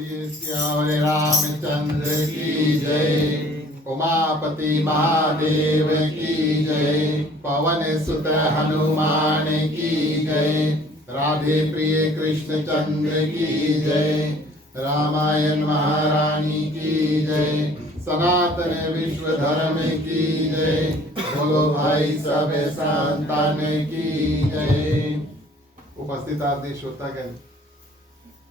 बोलिए श्यावरे रामचंद्र की जय। उमापति महादेव की जय। पवन सुत हनुमान की जय। राधे प्रिय कृष्ण चंद्र की जय। रामायण महारानी की जय। सनातन विश्व धर्म की जय। बोलो भाई सब संतान की जय। उपस्थित आदि श्रोतागण,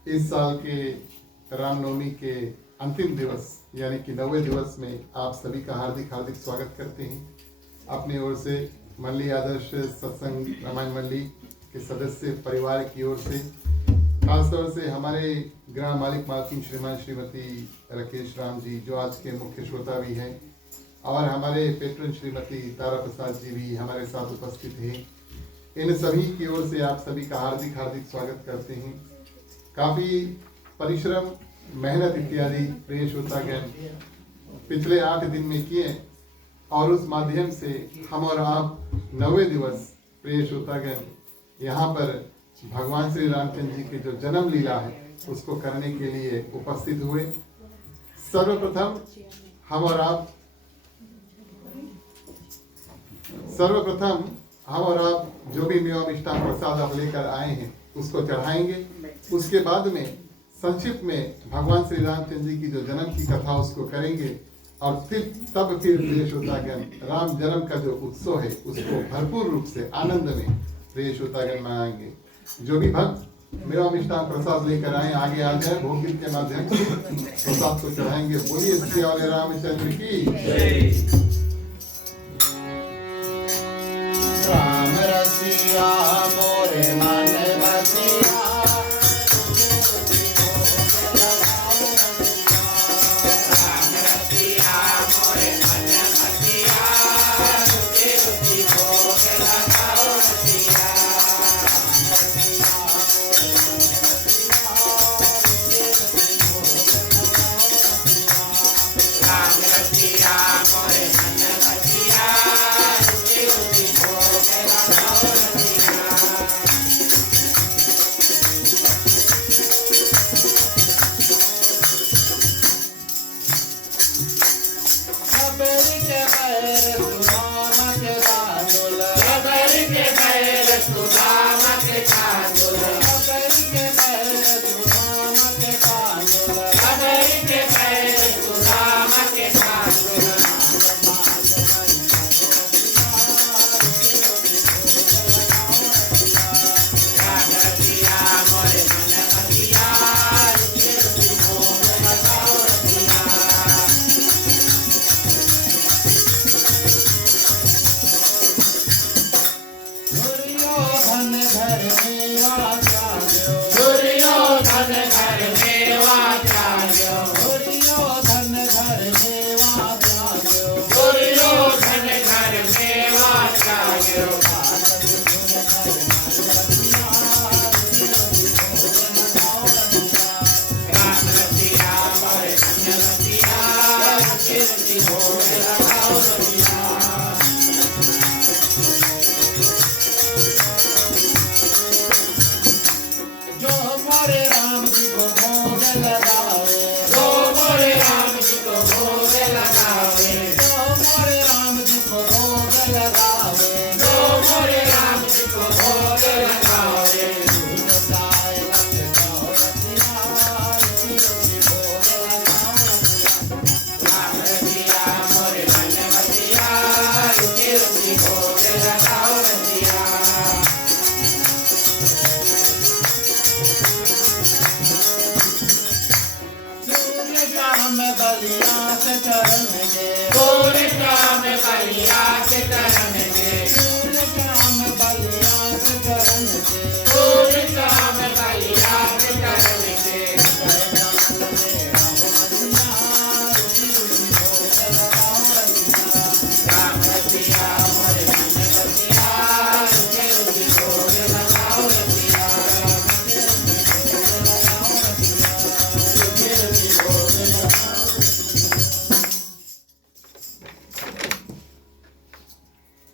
इस साल के रामनवमी के अंतिम दिवस यानी कि 9वें दिवस में आप सभी का हार्दिक हार्दिक स्वागत करते हैं। अपनी ओर से मल्ली आदर्श सत्संग रामायण मल्ली के सदस्य परिवार की ओर से, खासतौर से हमारे ग्राम मालिक मालकिन श्रीमान श्रीमती राकेश राम जी जो आज के मुख्य श्रोता भी हैं, और हमारे पेट्रन श्रीमती तारा प्रसाद जी भी हमारे साथ उपस्थित हैं। इन सभी की ओर से आप सभी का हार्दिक हार्दिक स्वागत करते हैं। काफ़ी परिश्रम, मेहनत इत्यादि प्रिय श्रोतागण पिछले 8 दिन में किए, और उस माध्यम से हम और आप 9वें दिवस प्रिय श्रोतागण यहाँ पर भगवान श्री रामचंद्र जी के जो जन्म लीला है उसको करने के लिए उपस्थित हुए। सर्वप्रथम हम और आप जो भी मेवा मिष्ठान प्रसाद आप लेकर आए हैं उसको चढ़ाएंगे। उसके बाद में संक्षिप्त में भगवान श्री रामचंद्र जी की जो जन्म की कथा उसको करेंगे, और फिर प्रिय श्रोतागण राम जन्म का जो उत्सव है उसको भरपूर रूप से आनंद में प्रिय श्रोतागण मनाएंगे। जो भी भक्त मेवा मिष्ठान प्रसाद लेकर आए आगे आ जाए, भोग के माध्यम से प्रसाद को चढ़ाएंगे। बोलिए श्री रामचंद्र की जय। राम रसिया मोरे मन बसिया,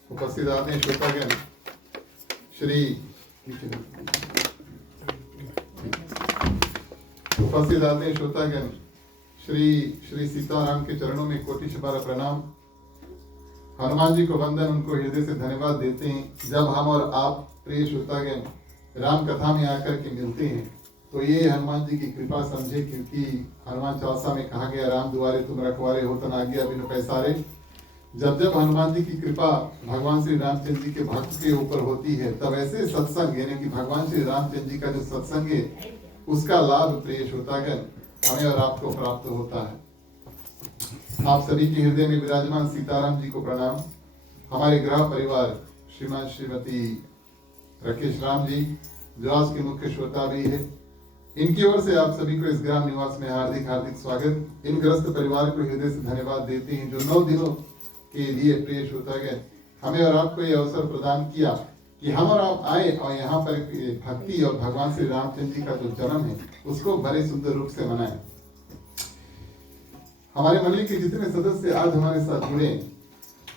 उपस्थित आदरणीय श्रोतागण, उपस्थित तुलसीदाते श्रोतागण, श्री श्री सीताराम के चरणों में कोटि बार प्रणाम। हनुमान जी को वंदन, उनको हृदय से धन्यवाद देते हैं। जब हम और आप प्रिय श्रोतागण राम कथा में आकर के मिलते हैं तो ये हनुमान जी की कृपा समझे, क्योंकि हनुमान चालीसा में कहा गया, राम दुआरे तुम रखवारे हो तन आज्ञा बिनु पैसारे। जब जब हनुमान जी की कृपा भगवान श्री रामचंद्र जी के भक्त के ऊपर होती है, तब ऐसे सत्संग यानी कि भगवान श्री रामचंद्र जी का जो सत्संग है उसका लाभ प्रिय श्रोतागण हमें और आपको प्राप्त होता है। आप सभी के हृदय में विराजमान सीताराम जी को प्रणाम। हमारे गृह परिवार श्रीमान श्रीमती राकेश राम जी जो आज के मुख्य श्रोता भी है, इनकी ओर से आप सभी को इस ग्राम निवास में हार्दिक हार्दिक स्वागत। इन ग्रस्त परिवार को हृदय से धन्यवाद देते हैं जो 9 दिनों के लिए प्रिय श्रोतागण हमें और आपको ये अवसर प्रदान किया कि हम और आप आए और यहाँ पर भक्ति और भगवान श्री रामचंद्र जी का जो जन्म है उसको बड़े सुंदर रूप से मनाएं। हमारे मंडली के जितने सदस्य आज हमारे साथ जुड़े,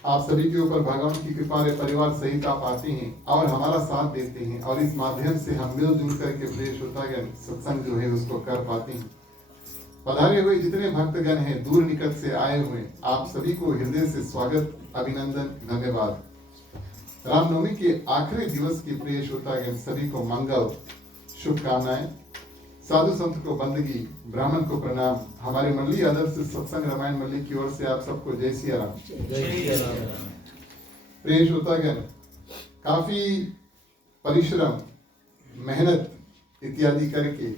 आप सभी के ऊपर भगवान की कृपा परिवार सहित आप आते हैं और हमारा साथ देते हैं, और इस माध्यम से हम मिलजुल करके प्रिय श्रोतागण सत्संग जो है उसको कर पाते हैं। पधारे हुए जितने भक्तगण हैं, दूर निकट से आए हुए, आप सभी को हृदय से स्वागत, अभिनंदन, धन्यवाद। रामनवमी के आखिरी दिवस की प्रिय श्रोतागण सभी को मंगल, शुभकामनाएं। साधु संत को बंदगी, ब्राह्मण को प्रणाम। हमारे मंडली आदर्श सत्संग रामायण मंडली की ओर से आप सबको जय सिया राम। प्रिय श्रोतागण, काफी परिश्रम, मेहनत इत्यादि करके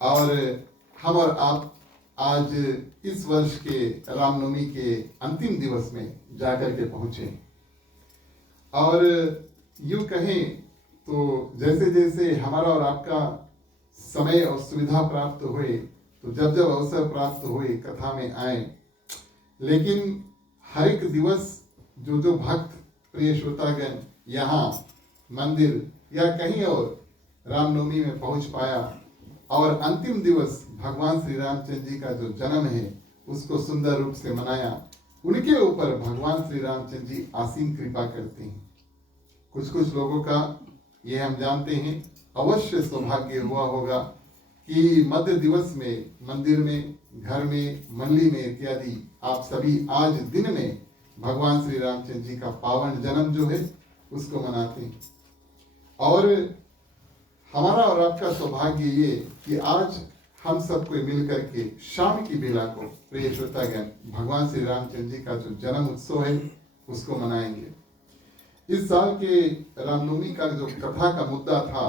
और हम और आप आज इस वर्ष के रामनवमी के अंतिम दिवस में जाकर के पहुंचे। और यूं कहें तो जैसे जैसे हमारा और आपका समय और सुविधा प्राप्त हुए, तो जब जब अवसर प्राप्त हुए कथा में आए, लेकिन हर एक दिवस जो जो भक्त प्रिय श्रोतागण यहाँ मंदिर या कहीं और रामनवमी में पहुंच पाया और अंतिम दिवस भगवान श्री रामचंद्र जी का जो जन्म है उसको सुंदर रूप से मनाया, उनके ऊपर भगवान श्री रामचंद्र जी असीम कृपा करते हैं। कुछ कुछ लोगों का ये हम जानते हैं अवश्य सौभाग्य हुआ होगा कि मध्य दिवस में मंदिर में, घर में, मंडली में इत्यादि आप सभी आज दिन में भगवान श्री रामचंद्र जी का पावन जन्म जो है उसको मनाते हैं। और हमारा और आपका सौभाग्य ये कि आज हम सबको मिल करके शाम की बेला को प्रिय श्रोतागण भगवान श्री रामचंद्र जी का जो जन्म उत्सव है उसको मनाएंगे। इस साल के रामनवमी का जो कथा का मुद्दा था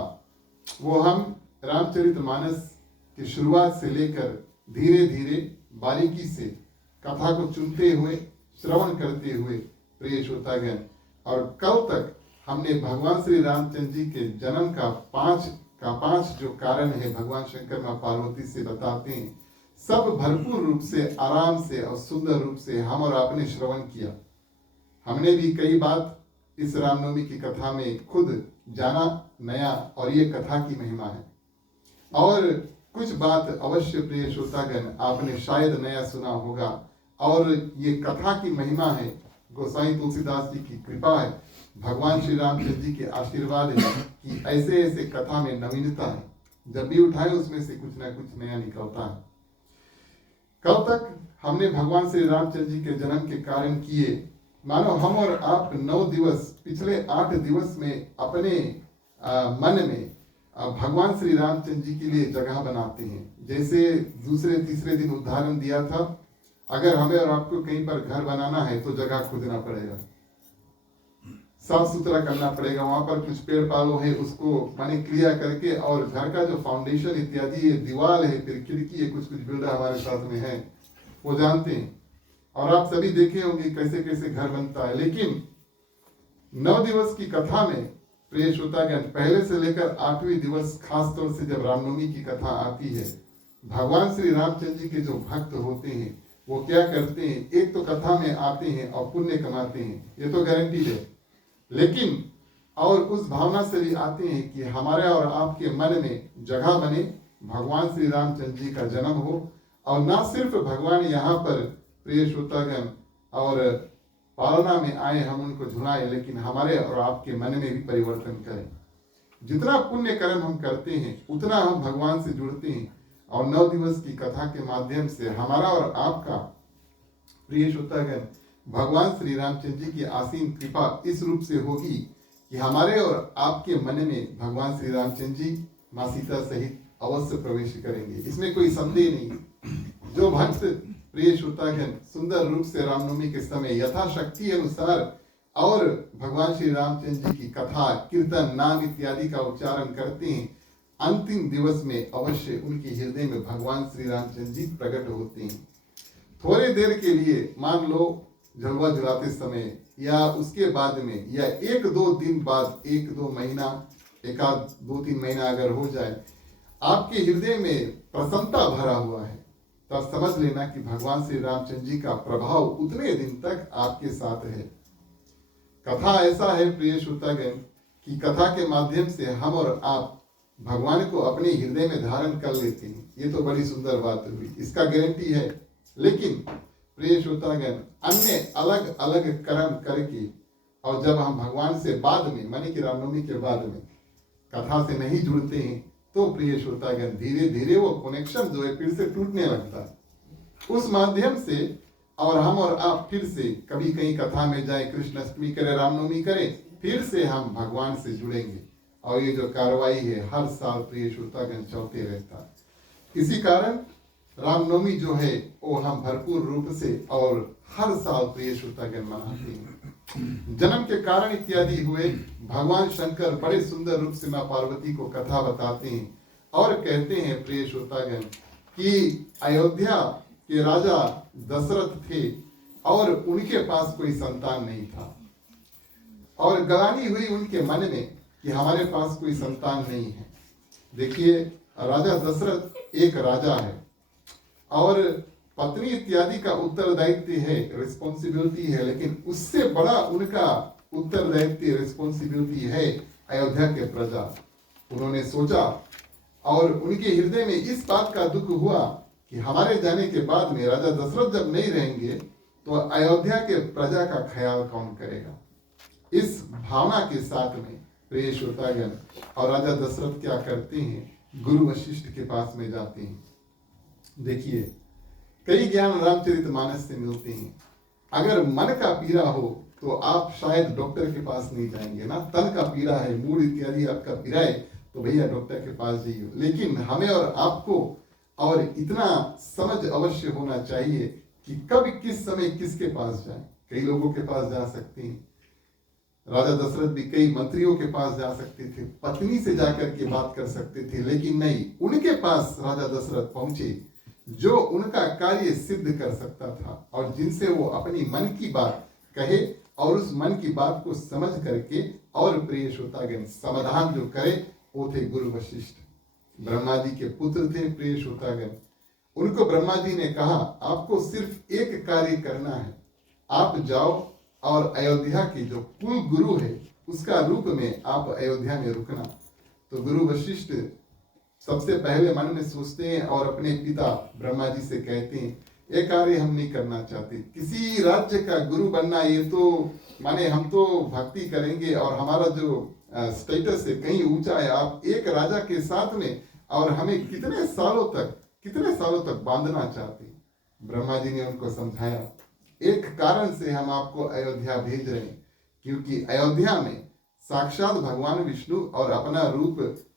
वो हम रामचरितमानस की शुरुआत से लेकर धीरे धीरे बारीकी से कथा को चुनते हुए, श्रवण करते हुए प्रिय श्रोतागण, और कल तक हमने भगवान श्री रामचंद्र जी के जन्म का पांच जो कारण है भगवान शंकर मां पार्वती से बताते हैं, सब भरपूर रूप से, आराम से और सुंदर रूप से हम और आपने श्रवण किया। हमने भी कई बात इस रामनवमी की कथा में खुद जाना नया, और ये कथा की महिमा है। और कुछ बात अवश्य प्रिय श्रोतागण आपने शायद नया सुना होगा, और ये कथा की महिमा है, गोसाई तुलसीदास जी की कृपा है, भगवान श्री रामचंद्र जी के आशीर्वाद है कि ऐसे ऐसे कथा में नवीनता है, जब भी उठाए उसमें से कुछ ना कुछ नया निकलता है। कल तक हमने भगवान श्री रामचंद्र जी के जन्म के कारण किए, मानो हम और आप 9 दिवस, पिछले 8 दिवस में अपने मन में भगवान श्री रामचंद्र जी के लिए जगह बनाते हैं। जैसे दूसरे तीसरे दिन उदाहरण दिया था, अगर हमें और आपको कहीं पर घर बनाना है तो जगह खोदना पड़ेगा, साफ सुथरा करना पड़ेगा, वहां पर कुछ पेड़ पालो है उसको माने क्लियर करके, और घर का जो फाउंडेशन इत्यादि है, दीवार है, फिर खिड़की है, कुछ कुछ बिल्डर हमारे साथ में है वो जानते हैं, और आप सभी देखे होंगे कैसे कैसे घर बनता है। लेकिन 9 दिवस की कथा में प्रिय श्रोतागण पहले से लेकर 8वें दिवस खास तौर से जब रामनवमी की कथा आती है, भगवान श्री रामचंद्र जी के जो भक्त होते हैं वो क्या करते हैं, एक तो कथा में आते हैं और पुण्य कमाते हैं, ये तो गारंटी है, लेकिन और उस भावना से भी आते हैं कि हमारे और आपके मन में जगह बने, भगवान श्री रामचंद्र जी का जन्म हो, और ना सिर्फ भगवान यहाँ पर प्रिय श्रोतागण और पालना में आए हम उनको झुलाएं, लेकिन हमारे और आपके मन में भी परिवर्तन करें। जितना पुण्य कर्म हम करते हैं उतना हम भगवान से जुड़ते हैं, और 9 दिवस की कथा के माध्यम से हमारा और आपका प्रिय श्रोतागण भगवान श्री रामचंद्र जी की असीम कृपा इस रूप से होगी कि हमारे और आपके मन में भगवान श्री रामचंद्र जी माँ सीता सहित अवश्य प्रवेश करेंगे, इसमें कोई संदेह नहीं। जो भक्त प्रिय श्रोतागण सुंदर रूप से रामनवमी के समय यथाशक्ति अनुसार और भगवान श्री रामचंद्र जी की कथा कीर्तन नाम इत्यादि का उच्चारण करते हैं, अंतिम दिवस में अवश्य उनके हृदय में भगवान श्री रामचंद्र जी प्रकट होते हैं। थोड़े देर के लिए मान लो झलवा झुलाते समय या उसके बाद में या 1-2 दिन बाद 1-2 महीना 1-2-3 महीना अगर हो जाए, आपके हृदय में प्रसन्नता भरा हुआ है, तब समझ लेना कि भगवान श्री रामचंद्र जी का प्रभाव उतने दिन तक आपके साथ है। कथा ऐसा है प्रिय श्रोतागण कि कथा के माध्यम से हम और आप भगवान को अपने हृदय में धारण कर लेते हैं। ये तो बड़ी सुंदर बात हुई, इसका गारंटी है। लेकिन प्रिय श्रोतागण अन्य अलग अलग कर्म करके और जब हम भगवान से बाद में माने कि रामनवमी के बाद में कथा से नहीं जुड़ते हैं, तो प्रिय श्रोतागण धीरे धीरे वो कनेक्शन जो है फिर से टूटने लगता है। उस माध्यम से और हम और आप फिर से कभी कहीं कथा में जाए, कृष्ण अष्टमी करें, रामनवमी करें, फिर से हम भगवान से जुड़ेंगे। और ये जो कार्रवाई है हर साल प्रिय श्रोतागण चलते रहता है। इसी कारण रामनवमी जो है वो हम भरपूर रूप से और हर साल प्रिय श्रोतागण मनाते हैं। जन्म के कारण इत्यादि हुए भगवान शंकर बड़े सुंदर रूप से माँ पार्वती को कथा बताते हैं और कहते हैं प्रिय श्रोतागण कि अयोध्या के राजा दशरथ थे और उनके पास कोई संतान नहीं था, और ग्लानि हुई उनके मन में कि हमारे पास कोई संतान नहीं है। देखिए, राजा दशरथ एक राजा है और पत्नी इत्यादि का उत्तरदायित्व है, रिस्पॉन्सिबिलिटी है, लेकिन उससे बड़ा उनका उत्तरदायित्व रिस्पॉन्सिबिलिटी है अयोध्या के प्रजा। उन्होंने सोचा और उनके हृदय में इस बात का दुख हुआ कि हमारे जाने के बाद में राजा दशरथ जब नहीं रहेंगे तो अयोध्या के प्रजा का ख्याल कौन करेगा। इस भावना के साथ में प्रिय श्रोतागण और राजा दशरथ क्या करते हैं, गुरु वशिष्ठ के पास में जाते हैं। देखिए, कई ज्ञान रामचरितमानस से मिलते हैं। अगर मन का पीड़ा हो तो आप शायद डॉक्टर के पास नहीं जाएंगे ना, तन का पीड़ा है, मूड इत्यादि आपका पीड़ा है तो भैया डॉक्टर के पास जाइए। लेकिन हमें और आपको और इतना समझ अवश्य होना चाहिए कि कब किस समय किसके पास जाए। कई लोगों के पास जा सकते हैं, राजा दशरथ भी कई मंत्रियों के पास जा सकते थे, पत्नी से जाकर के बात कर सकते थे, लेकिन नहीं, उनके पास राजा दशरथ पहुंचे जो उनका कार्य सिद्ध कर सकता था और जिनसे वो अपनी मन की बात कहे और उस मन की बात को समझ करके और प्रिय श्रोतागण समाधान जो करे, वो थे गुरु वशिष्ठ। ब्रह्मा जी के पुत्र थे प्रिय श्रोतागण। उनको ब्रह्मा जी ने कहा, आपको सिर्फ एक कार्य करना है, आप जाओ और अयोध्या के जो कुल गुरु है उसका रूप में आप अयोध्या में रुकना। तो गुरु वशिष्ठ सबसे पहले मन में सोचते हैं और अपने पिता ब्रह्मा जी से कहते हैं, ये कार्य हम नहीं करना चाहते, किसी राज्य का गुरु बनना ये तो माने हम तो भक्ति करेंगे और हमारा जो स्टेटस है कहीं ऊंचा है, आप एक राजा के साथ में और हमें कितने सालों तक बांधना चाहते हैं। ब्रह्मा जी ने उनको समझाया, एक कारण से हम आपको अयोध्या भेज रहे हैं, क्योंकि अयोध्या में साक्षात भगवान विष्णु और अपना रूप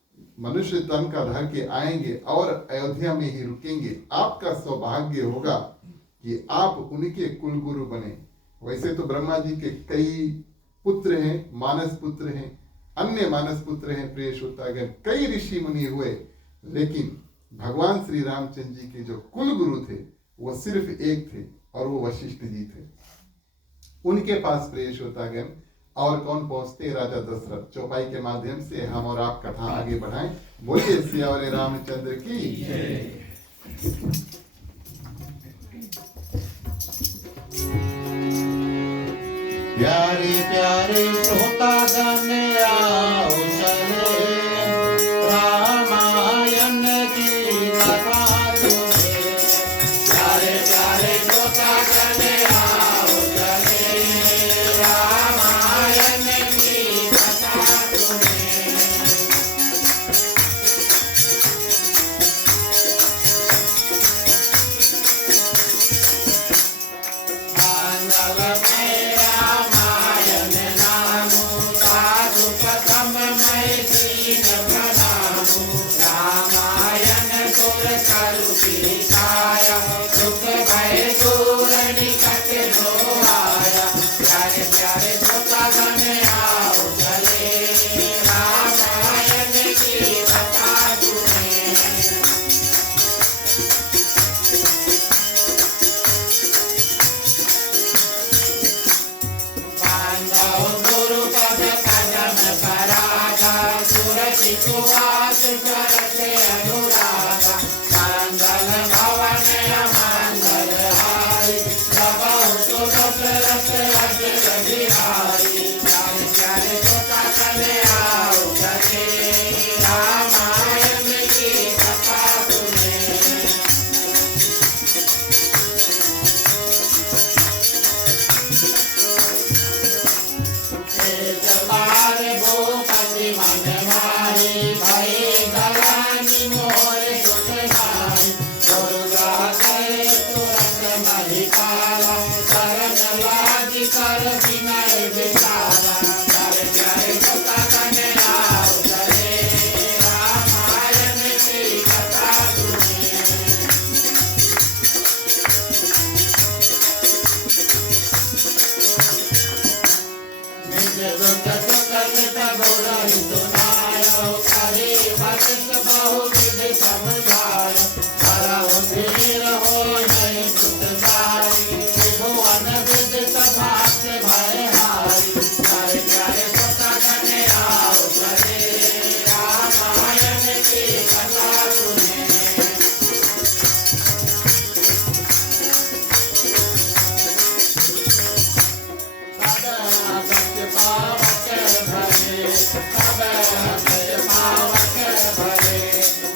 मनुष्य तन का धर के आएंगे और अयोध्या में ही रुकेंगे। आपका सौभाग्य होगा कि आप उनके कुलगुरु बने। वैसे तो ब्रह्मा जी के कई पुत्र हैं, मानस पुत्र हैं, अन्य मानस पुत्र हैं प्रिय श्रोतागण, कई ऋषि मुनि हुए, लेकिन भगवान श्री रामचंद्र जी के जो कुल गुरु थे वो सिर्फ एक थे और वो वशिष्ठ जी थे। उनके पास प्रिय श्रोतागण और कौन पहुंचते, राजा दशरथ। चौपाई के माध्यम से हम और आप कथा आगे बढ़ाएं। बोलिए सियावरे रामचंद्र की जय। प्यारे प्यारे श्रोतागण आओ चले, रामायण की कथा सुने। प्यारे प्यारे श्रोतागण आओ चले, रामायण की कथा सुने। छाया दुख भय दूर निकट जो आया प्यारे प्यारे श्रोता गण आओ चले रामायण की कथा सुने बांधव गुरु पद कदम परागा सुरति सुवास करते अनुरागा मंगल भवन मंगल हारी बहुत दशरथ अजर बिहारी प्यारे प्यारे श्रोता गण आओ चले रामायण की कथा सुने बार भूपति मन मारी भय गलानी मोर दुख नारी दुर्गा गए तुरंत महिपाला शरण लागी कर विनय विचारा प्यारे प्यारे श्रोता गण आओ चले रामायण की कथा सुने निज दुख सुख नित गुण सुनायो करे वशिष्ठ बहु विधि समझायो करहु धीर हो नहीं सुत सारी त्रिभुवन विदित भाग्य भय हारी प्यारे प्यारे श्रोता गण आओ चले रामायण की कथा सुने सत्य पावक भरे सत्य पावक भरे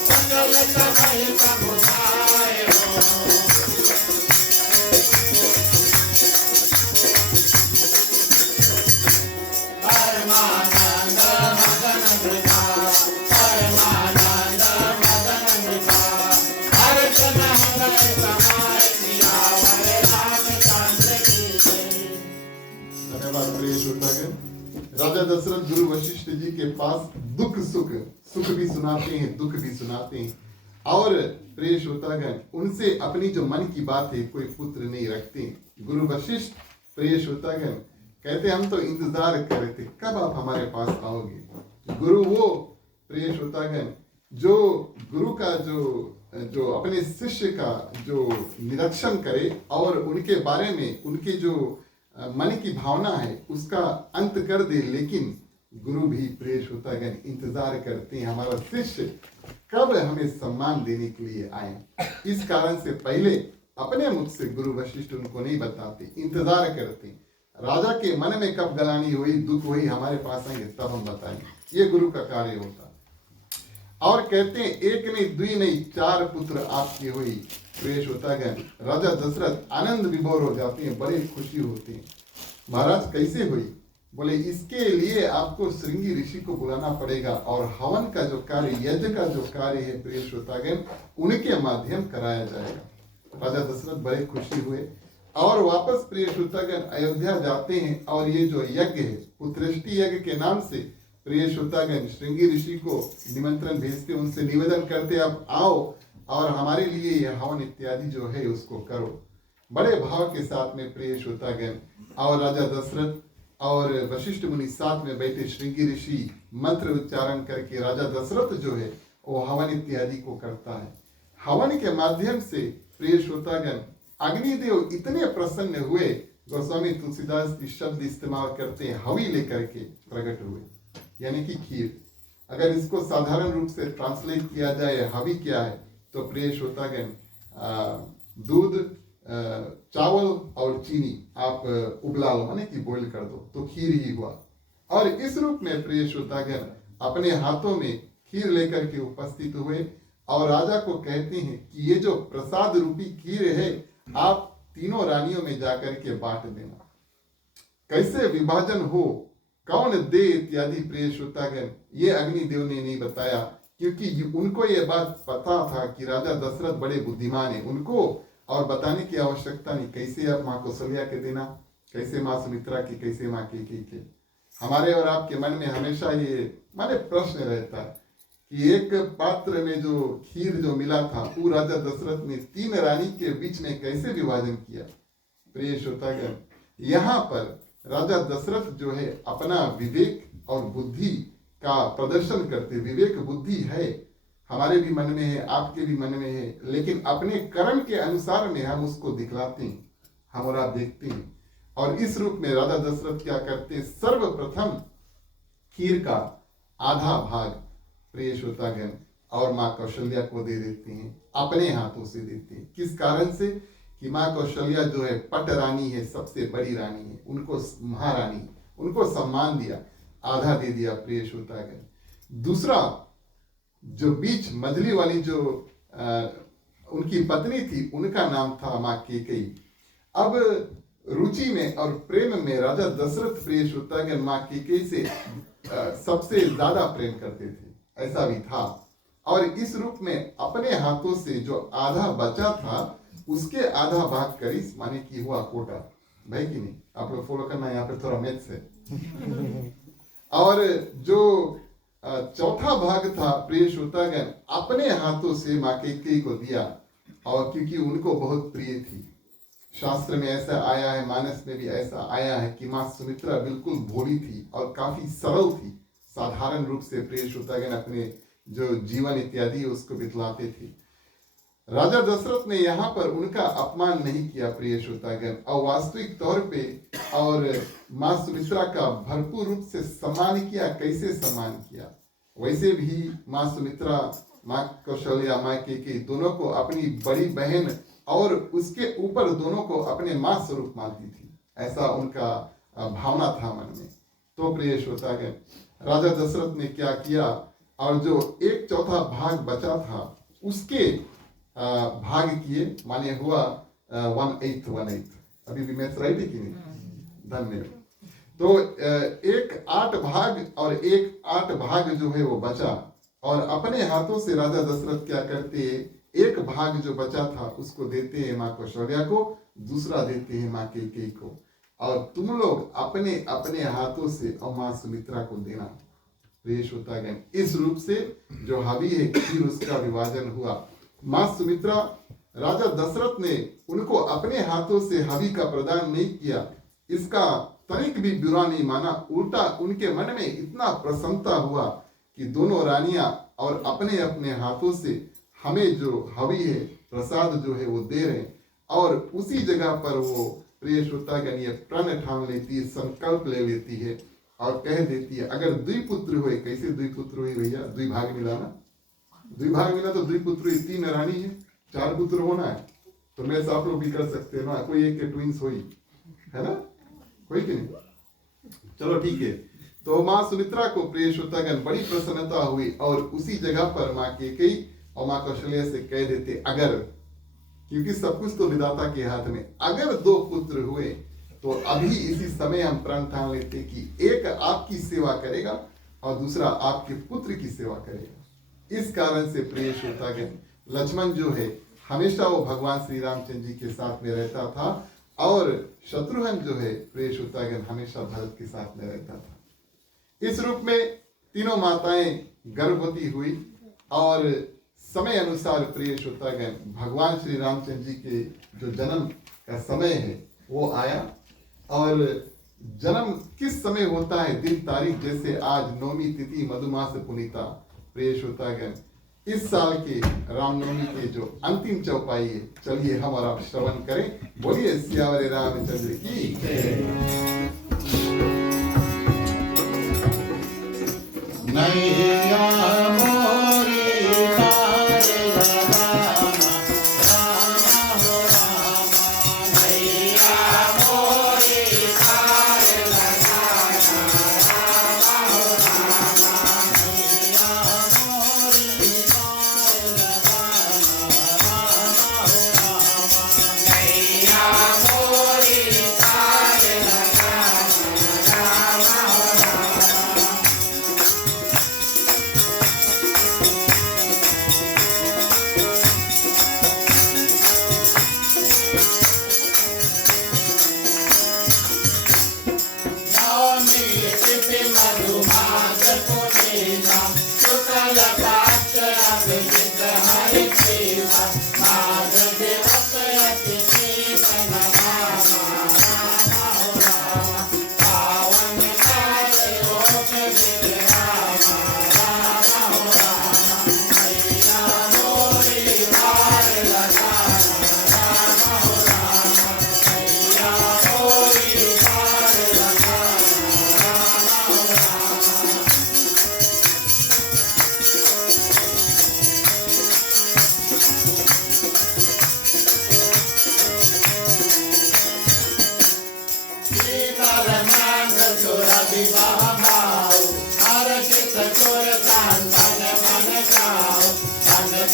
सकल समय समुदाय हो परमानंद मदन मृगा परमानंद मदन मृगा हर्ष मंगल समाय सियावर रामचंद्र की जय धन्यवाद प्रिय श्रोतागण। राजा दशरथ गुरु वशिष्ठ जी के पास दुख सुख भी सुनाते हैं, दुख भी सुनाते हैं। और प्रिय श्रोतागण, उनसे अपनी जो मन की बात है कोई पुत्र नहीं रखते। गुरु वशिष्ठ प्रिय श्रोतागण कहते हम तो इंतजार कर रहे थे कब आप हमारे पास आओगे। गुरु वो प्रिय श्रोतागण जो गुरु का जो अपने शिष्य का जो निरीक्षण करे और उनके बारे में उनके जो मन की भावना है उसका अंत कर दे। लेकिन गुरु भी प्रिय श्रोतागण इंतजार करते हैं हमारा शिष्य कब हमें सम्मान देने के लिए आए। इस कारण से पहले अपने मुख से गुरु वशिष्ठ उनको नहीं बताते, इंतजार करते। राजा के मन में कब गलानी हुई दुख हुई हमारे पास आएंगे तब हम बताएंगे। ये गुरु का कार्य होता। और कहते हैं एक नहीं दुई नहीं 4 पुत्र आपकी हुई। प्रिय श्रोतागण राजा दशरथ आनंद विभोर हो जाते हैं, बड़े खुशी होते हैं। महाराज कैसे हुई? बोले इसके लिए आपको श्रृंगी ऋषि को बुलाना पड़ेगा और हवन का जो कार्य यज्ञ का जो कार्य है प्रिय श्रोतागण उनके माध्यम कराया जाएगा। राजा दशरथ बड़े खुशी हुए और वापस प्रिय श्रोतागण अयोध्या जाते हैं। और ये जो यज्ञ है पुत्रष्टि यज्ञ के नाम से प्रिय श्रोतागण श्रृंगी ऋषि को निमंत्रण भेजते, उनसे निवेदन करते अब आओ और हमारे लिए यह हवन इत्यादि जो है उसको करो। बड़े भाव के साथ में प्रिय श्रोतागण और राजा दशरथ और वशिष्ठ मुनि साथ में बैठे श्रृंगी ऋषि मंत्र उच्चारण करके राजा दशरथ जो है वो हवन इत्यादि को करता है। हवन के माध्यम से प्रिय श्रोतागण अग्निदेव इतने प्रसन्न हुए, गोस्वामी तुलसीदास की शब्द इस्तेमाल करते हैं हवी लेकर के प्रकट हुए, यानी कि खीर। अगर इसको साधारण रूप से ट्रांसलेट किया जाए हवी क्या है तो प्रिय श्रोतागण दूध चावल और चीनी आप उबला लो, माने कि बॉईल कर दो तो खीर ही हुआ। और इस रूप में प्रिय श्रोतागण अपने हाथों में खीर लेकर के उपस्थित हुए और राजा को कहते हैं कि ये जो प्रसाद रूपी खीर है आप तीनों रानियों में जाकर के बांट देना। कैसे विभाजन हो, कौन दे इत्यादि प्रिय श्रोतागण ये अग्निदेव ने नहीं बताया, क्योंकि उनको ये बात पता था कि राजा दशरथ बड़े बुद्धिमान है, उनको और बताने की आवश्यकता नहीं। कैसे आप माँ कौशल्या के देना, कैसे माँ सुमित्रा की, कैसे माँ के हमारे और आपके मन में हमेशा ये माने प्रश्न रहता है कि एक पात्र में जो खीर जो मिला था वो राजा दशरथ ने 3 रानी के बीच में कैसे विभाजन किया। प्रिय श्रोतागण, यहाँ पर राजा दशरथ जो है अपना विवेक और बुद्धि का प्रदर्शन करते, विवेक बुद्धि है, हमारे भी मन में है, आपके भी मन में है, लेकिन अपने कर्म के अनुसार में हम उसको दिखलाते हैं, हम और आप देखते हैं। और इस रूप में राजा दशरथ क्या करते हैं, सर्वप्रथम खीर का आधा भाग प्रिय श्रोतागण और माँ कौशल्या को दे देते हैं, अपने हाथों से देते हैं। किस कारण से कि माँ कौशल्या जो है पट रानी है, सबसे बड़ी रानी है, उनको महारानी, उनको सम्मान दिया, आधा दे दिया प्रिय श्रोतागण। दूसरा जो बीच मझली वाली जो उनकी पत्नी थी, उनका नाम था माँ केकई। अब रुचि में और प्रेम में राजा दशरथ प्रिय श्रोतागण माँ केकई से सबसे ज्यादा प्रेम करते थे, ऐसा भी था। और इस रूप में अपने हाथों से जो आधा बचा था उसके आधा भाग करीस, माने कि हुआ कोटा, भाई कि नहीं, आप लोग फॉलो करना, यहाँ पे थोड़ा मैथ्स है। और जो चौथा भाग था प्रिय श्रोतागण अपने हाथों से माँ केकई को दिया, और क्योंकि उनको बहुत प्रिय थी। शास्त्र में ऐसा आया है, मानस में भी ऐसा आया है कि माँ सुमित्रा बिल्कुल भोली थी और काफी सरल थी, साधारण रूप से प्रिय श्रोतागण अपने जो जीवन इत्यादि उसको बितलाते थे। राजा दशरथ ने यहाँ पर उनका अपमान नहीं किया प्रिय श्रोतागण, और वास्तविक तौर पे और माँ सुमित्रा का भरपूर रूप से सम्मान किया। कैसे सम्मान किया, वैसे भी माँ सुमित्रा, माँ कौशल्या, माँ केकई दोनों को अपनी बड़ी बहन और उसके ऊपर दोनों को अपने माँ स्वरूप मानती थी, ऐसा उनका भावना था मन में। तो प्रिय श्रोतागण राजा दशरथ ने क्या किया, और जो 1/4 भाग बचा था उसके भाग किए, माने हुआ 1/8। अभी भी मैथ्स राइट है कि नहीं, धन्यवाद। तो 1/8 भाग और 1/8 भाग जो है वो बचा, और अपने हाथों से राजा दशरथ क्या करते हैं, एक भाग जो बचा था उसको देते हैं माँ कौशल्या को, दूसरा देते हैं माँ केकई को, और तुम लोग अपने अपने हाथों से और माँ सुमित्रा को देना। प्रिय श्रोतागण इस रूप से जो हवि है खीर उसका विभाजन हुआ। माँ सुमित्रा, राजा दशरथ ने उनको अपने हाथों से हवि का प्रदान नहीं किया, इसका तनिक भी बुरा नहीं माना, उल्टा उनके मन में इतना प्रसन्नता हुआ कि दोनों रानियां और अपने अपने हाथों से हमें जो हवि है, प्रसाद जो है वो दे रहे, और उसी जगह पर वो प्रिय श्रोतागण ये प्रण ठान लेती है, संकल्प ले लेती है और कह देती है, अगर द्विपुत्र हुए, कैसे द्विपुत्र हुए भैया, द्विभाग मिला ना, द्विभाग मिला तो द्विपुत्र हुई, 3 रानी है, 4 पुत्र होना है, तो मैं आप लोग भी कर सकते हैं ना, कोई एक के ट्विंस हुई है ना, कोई कि नहीं, चलो ठीक है। तो माँ सुमित्रा को प्रिय श्रोतागण बड़ी प्रसन्नता हुई, और उसी जगह पर माँ केकई और माँ कौशल्या से कह देते, अगर, क्योंकि सब कुछ तो विधाता के हाथ में, अगर 2 पुत्र हुए तो अभी इसी समय हम प्रण ठान लेते कि एक आपकी सेवा करेगा और दूसरा आपके पुत्र की सेवा करेगा। इस कारण से प्रिय श्रोतागण लक्ष्मण जो है हमेशा वो भगवान श्री रामचंद्र जी के साथ में रहता था, और शत्रुघ्न जो है प्रिय श्रोतागण हमेशा भरत के साथ में रहता था। इस रूप में तीनों माताएं गर्भवती हुई, और समय अनुसार प्रिय श्रोतागण भगवान श्री रामचंद्र जी के जो जन्म का समय है वो आया। और जन्म किस समय होता है, दिन तारीख, जैसे आज 9वीं तिथि मधुमास पुनीता प्रिय श्रोतागण, इस साल के रामनवमी के जो अंतिम चौपाई है, चलिए हम और आप श्रवण करें। बोलिए सियावर रामचंद्र की जय। नैया मोरी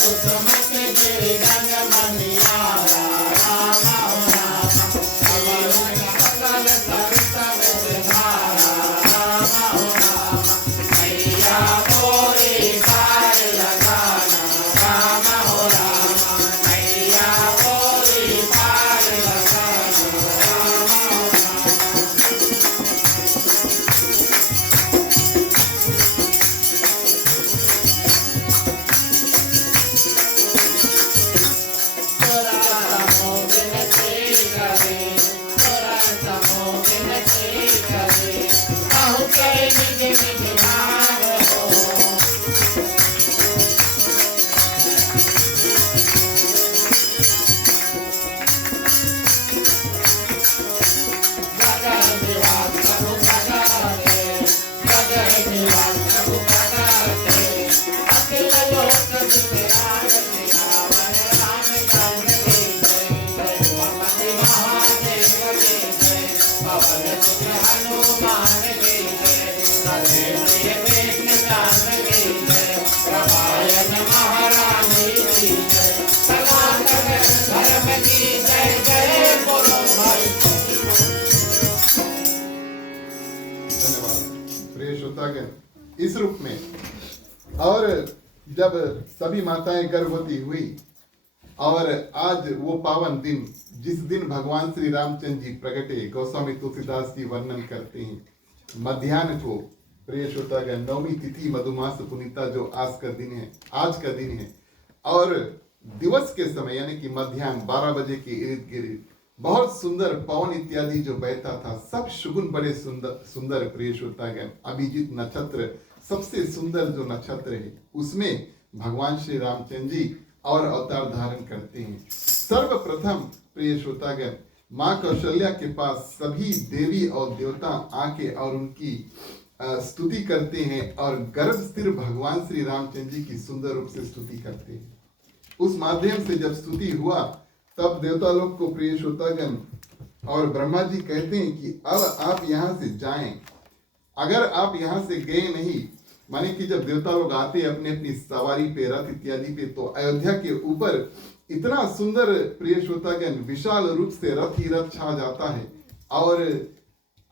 कुसुमत गिरिजन मनियारा राम हो राम अवरुण सकल सरित धारा राम हो राम मैया मोरी पार लगाना राम हो राम मैया मोरी पार लगाना राम हो राम तोरा समो बिनती करे तोरा समो बिनती करे आहु के निज निज भाव हो जगह निवास प्रभु जगते जगह निवास प्रभु जगते अखिल लोक विराज सिखावन राम चंद्र की जय उमापति महादेव की जय पवन सुत हनुमान की जय सदे प्रिय कृष्ण चंद्र की जय रामायण महारानी की जय सनातन धर्म की जय जय बोलो भाई धन्यवाद प्रिय श्रोतागण। इस रूप में और जब सभी माताएं गर्भवती हुई और आज वो पावन दिन जिस दिन भगवान श्री रामचंद्र जी प्रगटे गोस्वामी तुलसीदास जी वर्णन करते हैं मध्याह्न को प्रिय श्रोतागण नवमी तिथि मधुमास पुनीता जो आज का दिन है और दिवस के समय यानी कि मध्याह्न 12 बजे के इर्द गिर्द बहुत सुंदर पवन इत्यादि जो बहता था सब शुगुन बड़े सुंदर प्रिय श्रोतागण। अभिजीत नक्षत्र सबसे सुंदर जो नक्षत्र है उसमें भगवान श्री रामचंद्र जी और अवतार धारण करते हैं। सर्वप्रथम प्रिय श्रोतागण माँ कौशल्या के पास सभी देवी और देवता आके और उनकी स्तुति करते हैं और गर्भ स्थिर भगवान श्री रामचंद्र जी की सुंदर रूप से स्तुति करते हैं। उस माध्यम से जब स्तुति हुआ तब देवता लोग को प्रिय श्रोतागण और ब्रह्मा जी कहते हैं कि अब आप यहाँ से जाएं। अगर आप यहाँ से गए नहीं माने कि जब देवता लोग आते अपने अपनी सवारी पे रथ इत्यादि पे तो अयोध्या के ऊपर इतना सुंदर प्रिय श्रोतागण विशाल रूप से रथ ही रथ छा जाता है और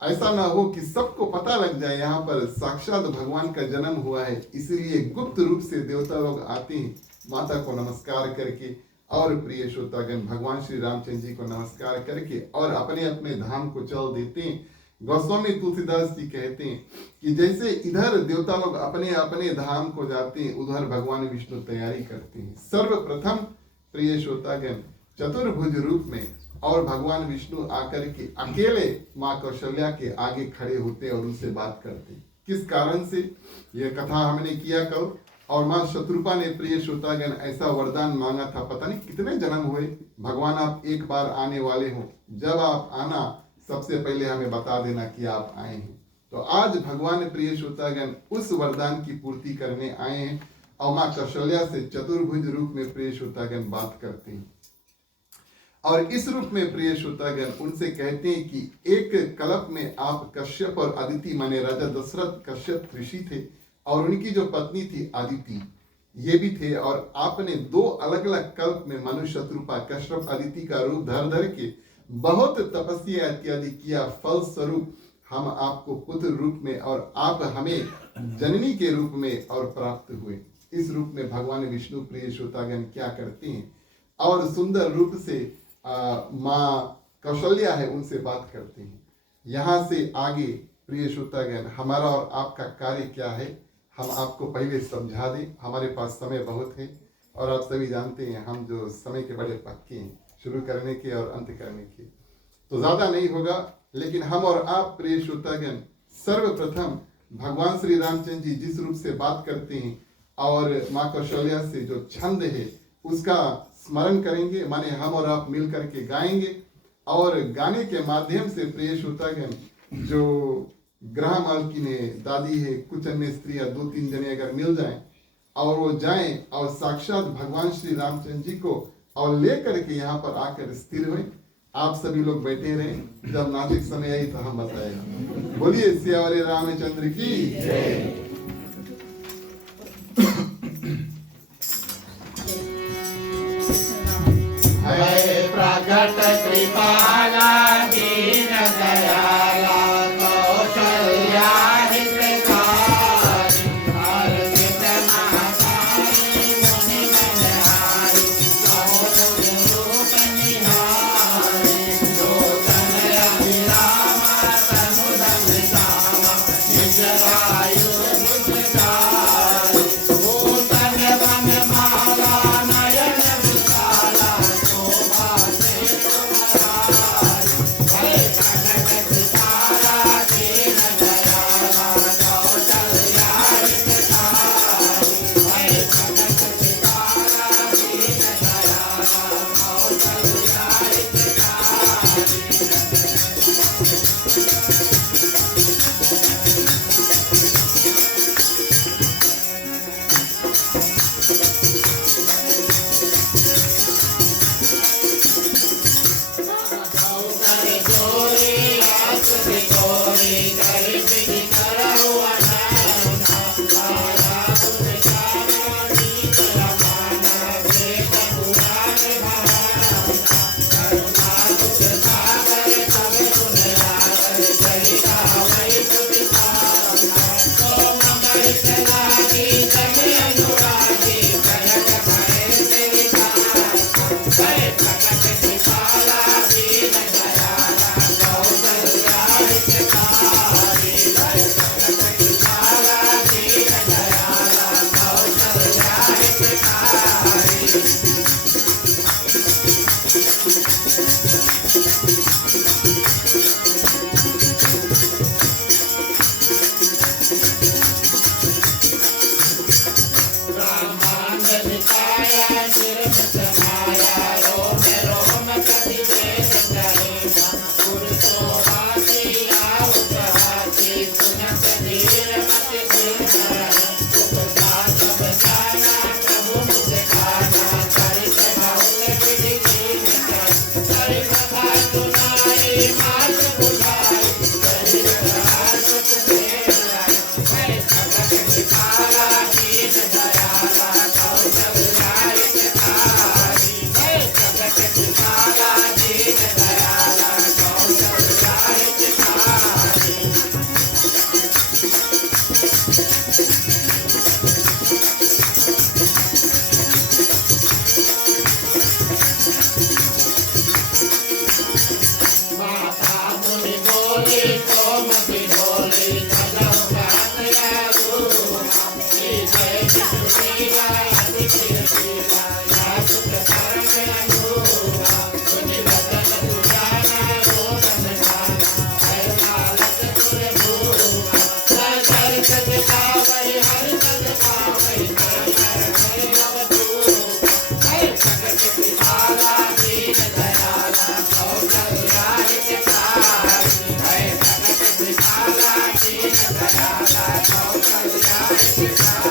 ऐसा ना हो कि सबको पता लग जाए यहाँ पर साक्षात भगवान का जन्म हुआ है। इसलिए गुप्त रूप से देवता लोग आते हैं माता को नमस्कार करके और प्रिय श्रोतागण भगवान श्री रामचंद्र जी को नमस्कार करके और अपने अपने धाम को चल देते हैं। गोस्वामी तुलसीदास जी कहते हैं कि जैसे इधर देवता लोग अपने अपने धाम को जाते हैं उधर भगवान विष्णु तैयारी करते हैं। सर्वप्रथम प्रिय श्रोतागण चतुर्भुज रूप में और भगवान विष्णु आकर के अकेले माँ कौशल्या के आगे खड़े होते और उनसे बात करते। किस कारण से यह कथा हमने किया कल और माँ शत्रुपा ने प्रिय श्रोतागण ऐसा वरदान मांगा था, पता नहीं कितने जन्म हुए भगवान आप एक बार आने वाले हो, जब आप आना सबसे पहले हमें बता देना कि आप आए हैं। तो आज भगवान प्रिय श्रोतागण उस वरदान की पूर्ति करने आए हैं और माँ कौशल्या से चतुर्भुज रूप में प्रिय श्रोतागण बात करते हैं और इस रूप में प्रिय श्रोतागण उनसे कहते हैं कि एक कल्प में आप कश्यप और अदिति माने राजा दशरथ कश्यप ऋषि थे और उनकी जो पत्नी थी अदिति ये भी थे और आपने दो अलग अलग कल्प में मनु शत्रुपा कश्यप अदिति का रूप धर के बहुत तपस्या इत्यादि किया। फल स्वरूप हम आपको पुत्र रूप में और आप हमें जननी के रूप में और प्राप्त हुए। इस रूप में भगवान विष्णु प्रिय श्रोतागण क्या करते हैं और सुंदर रूप से माँ कौशल्या है उनसे बात करते हैं। यहाँ से आगे प्रिय श्रोतागण हमारा और आपका कार्य क्या है हम आपको पहले समझा दें। हमारे पास समय बहुत है और आप सभी जानते हैं हम जो समय के बड़े पक्के हैं शुरू करने के और अंत करने के, तो ज्यादा नहीं होगा। लेकिन हम और आप प्रिय श्रोतागण सर्वप्रथम भगवान श्री रामचंद्र जी जिस रूप से बात करते हैं और माँ कौशल्या से जो छंद है उसका स्मरण करेंगे, माने हम और आप मिल करके गाएंगे और गाने के माध्यम से प्रिय श्रोतागण जो ग्रह मालकिन है, दादी है, कुछ अन्य स्त्रियां 2-3 जने अगर मिल जाएं और वो जाएं और साक्षात भगवान श्री रामचंद्र जी को और लेकर के यहाँ पर आकर स्थिर हुए। आप सभी लोग बैठे रहें, जब नाचिक समय आई तो हम बताएगा। बोलिए सियावरे रामचंद्र की जय। जगत कृपाला दीन दयाला कौशल्या हितकारी हर्षित महातारी मुनि मनहारी कौतुक रूप निहारी लोचन अभिरामा तनु धन श्यामा निज वायु बुद्धचारी भूषण वन माला नयन विशाला शोभा से तुम्हारी भय कनक सितारा दीन दयाला कौशल्या हितकारी भय कनक सितारा दीन दयाला कौशल्या हितकारी कर जोरी आस बिगोरी कर विधि करहु अनैना तारा तुझ जाना गीत रमाना वेद पुराण भावना करुणा तुझ सागर सब गुण आगर जय गावै तुझ तारना सोम महित लागी जन अनुरागी कनक भय तेरी जय कनक सितारा दीन दयाला कौशल्या हितकारी जय कनक सितारा दीन दयाला कौशल्या हितकारी ब्रह्मांड निकाया निर्मित माया रोम रोम कति वेद करेगा पुरुषो हाथी आउत हाथी सुनत धीर मत धीर उपजा सब जाना प्रभु मुझ खाना करित बहुत विधि कीन कर कथा सुनाई मात बुझाई शरीर सुख देलाई मैं कनक सितारा दीन दयाला कौशल्या हितकारी मैं कनक सितारा दीन दयाला कौशल्या हितकारी माता मुनि बोली सोमति बोली कलम बात रूमा जय विष्णुलीला अति कीर्तिला या सुख धर्म अनुमा मुनि बदन तुझाना रोदन गाना है लालच तुर भूमा सर सद पावै हर सद पावै नर नर अवधूत है कनक सितारा दीन दयाला कौशल्या हितकारी है कनक सितारा दीन दयाला कौशल्या हितकारी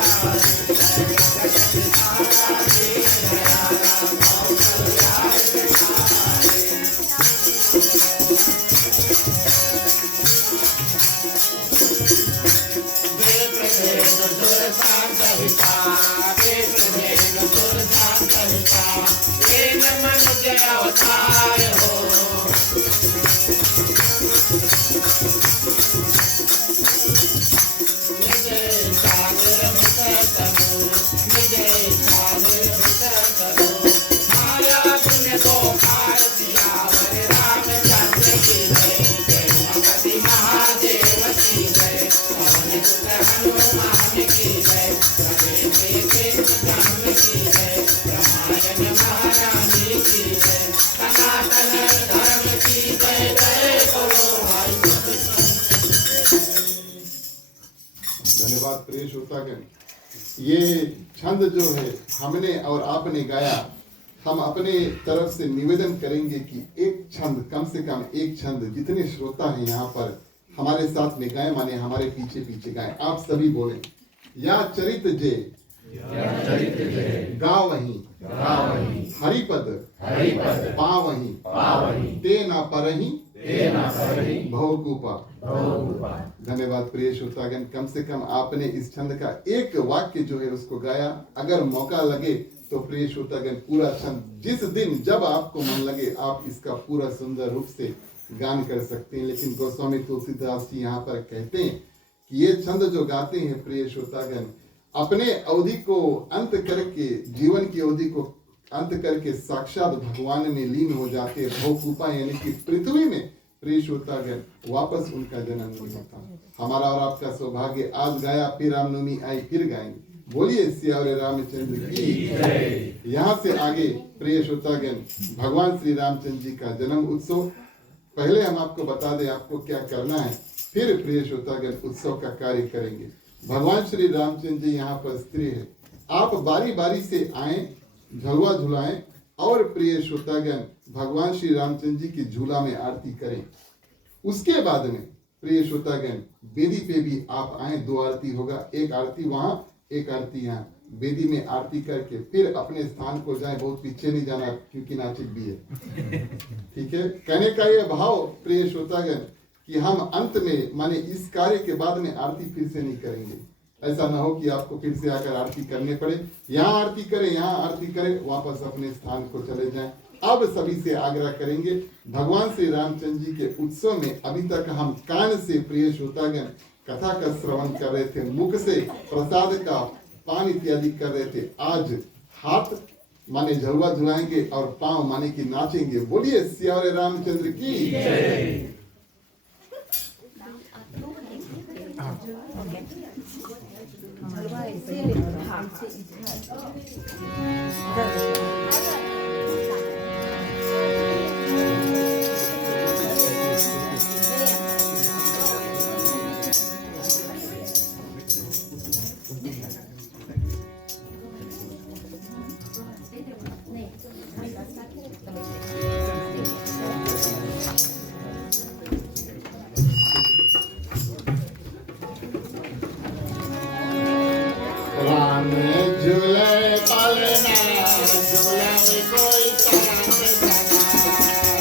है कनक सितारा दीन दयाला कौशल्या हितकारी विप्रभेद दुर शांत हिता विप्रभेद दुर शांत हिता ये न मनुज अवतार हो निज सागर मित तनु निज सागर मित तनु माया पुण्य को पार दिया वर रामचंद्र की जय जय उमापति महादेव की जय पवन सुत हनुमान की जय रवि के राम की जय रामायण महारानी की जय सनातन धर्म की जय जय बोलो भाई धन्यवाद प्रिय श्रोतागण। ये छंद जो है हमने और आपने गाया, हम अपने तरफ से निवेदन करेंगे कि एक छंद, कम से कम एक छंद जितने श्रोता हैं यहाँ पर हमारे साथ में गाएं, माने हमारे पीछे पीछे गाएं। आप सभी बोलें, या चरित जे गावहीं हरिपद पावहीं ते न परहीं भवकूपा। धन्यवाद प्रिय श्रोतागण। कम से कम आपने इस छंद का एक वाक्य जो है उसको गाया। अगर मौका लगे तो प्रिय श्रोतागण पूरा छंद जिस दिन जब आपको मन लगे आप इसका पूरा सुंदर रूप से गान कर सकते हैं। लेकिन गोस्वामी तुलसीदास जी यहाँ पर कहते हैं कि ये छंद जो गाते हैं प्रिय श्रोतागण अपने अवधि को अंत करके, जीवन की अवधि को अंत करके साक्षात भगवान में लीन हो जाते हैं। भवकूपा यानी कि पृथ्वी में प्रिय श्रोतागण वापस उनका जन्म नहीं होता। हमारा और आपका सौभाग्य आज गाया, फिर रामनवमी आई फिर गाएंगे। बोलिए सियावर रामचंद्र की जय। यहाँ से आगे प्रिय श्रोतागण भगवान श्री रामचंद्र जी का जन्म उत्सव, पहले हम आपको बता दें आपको क्या करना है, फिर प्रिय श्रोतागण उत्सव का कार्य करेंगे। भगवान श्री रामचंद्र जी यहाँ पर स्त्री है, आप बारी बारी से आए, झलवा झुलाएं और प्रिय श्रोतागण भगवान श्री रामचंद्र जी की झूला में आरती करें। उसके बाद में प्रिय श्रोतागण वेदी पे भी आप आए, 2 आरती होगा, एक आरती वहां एक आरती यहाँ। वेदी में आरती करके फिर अपने स्थान को जाए, बहुत पीछे नहीं जाना क्योंकि नाचिक भी है। ठीक है, कहने का ये भाव प्रिय श्रोतागण कि हम अंत में माने इस कार्य के बाद में आरती फिर से नहीं करेंगे। ऐसा ना हो कि आपको फिर से आकर आरती करने पड़े, यहाँ आरती करें यहाँ आरती करें, वापस अपने स्थान को चले जाएं। अब सभी से आग्रह करेंगे भगवान श्री रामचंद्र जी के उत्सव में अभी तक हम कान से प्रिय श्रोतागण कथा का श्रवण कर रहे थे, मुख से प्रसाद का पान इत्यादि कर रहे थे। आज हाथ माने झलवा झुलाएंगे और पांव माने की नाचेंगे। बोलिए सियावर रामचंद्र की जय। राम झूले पालना झूले कोई काट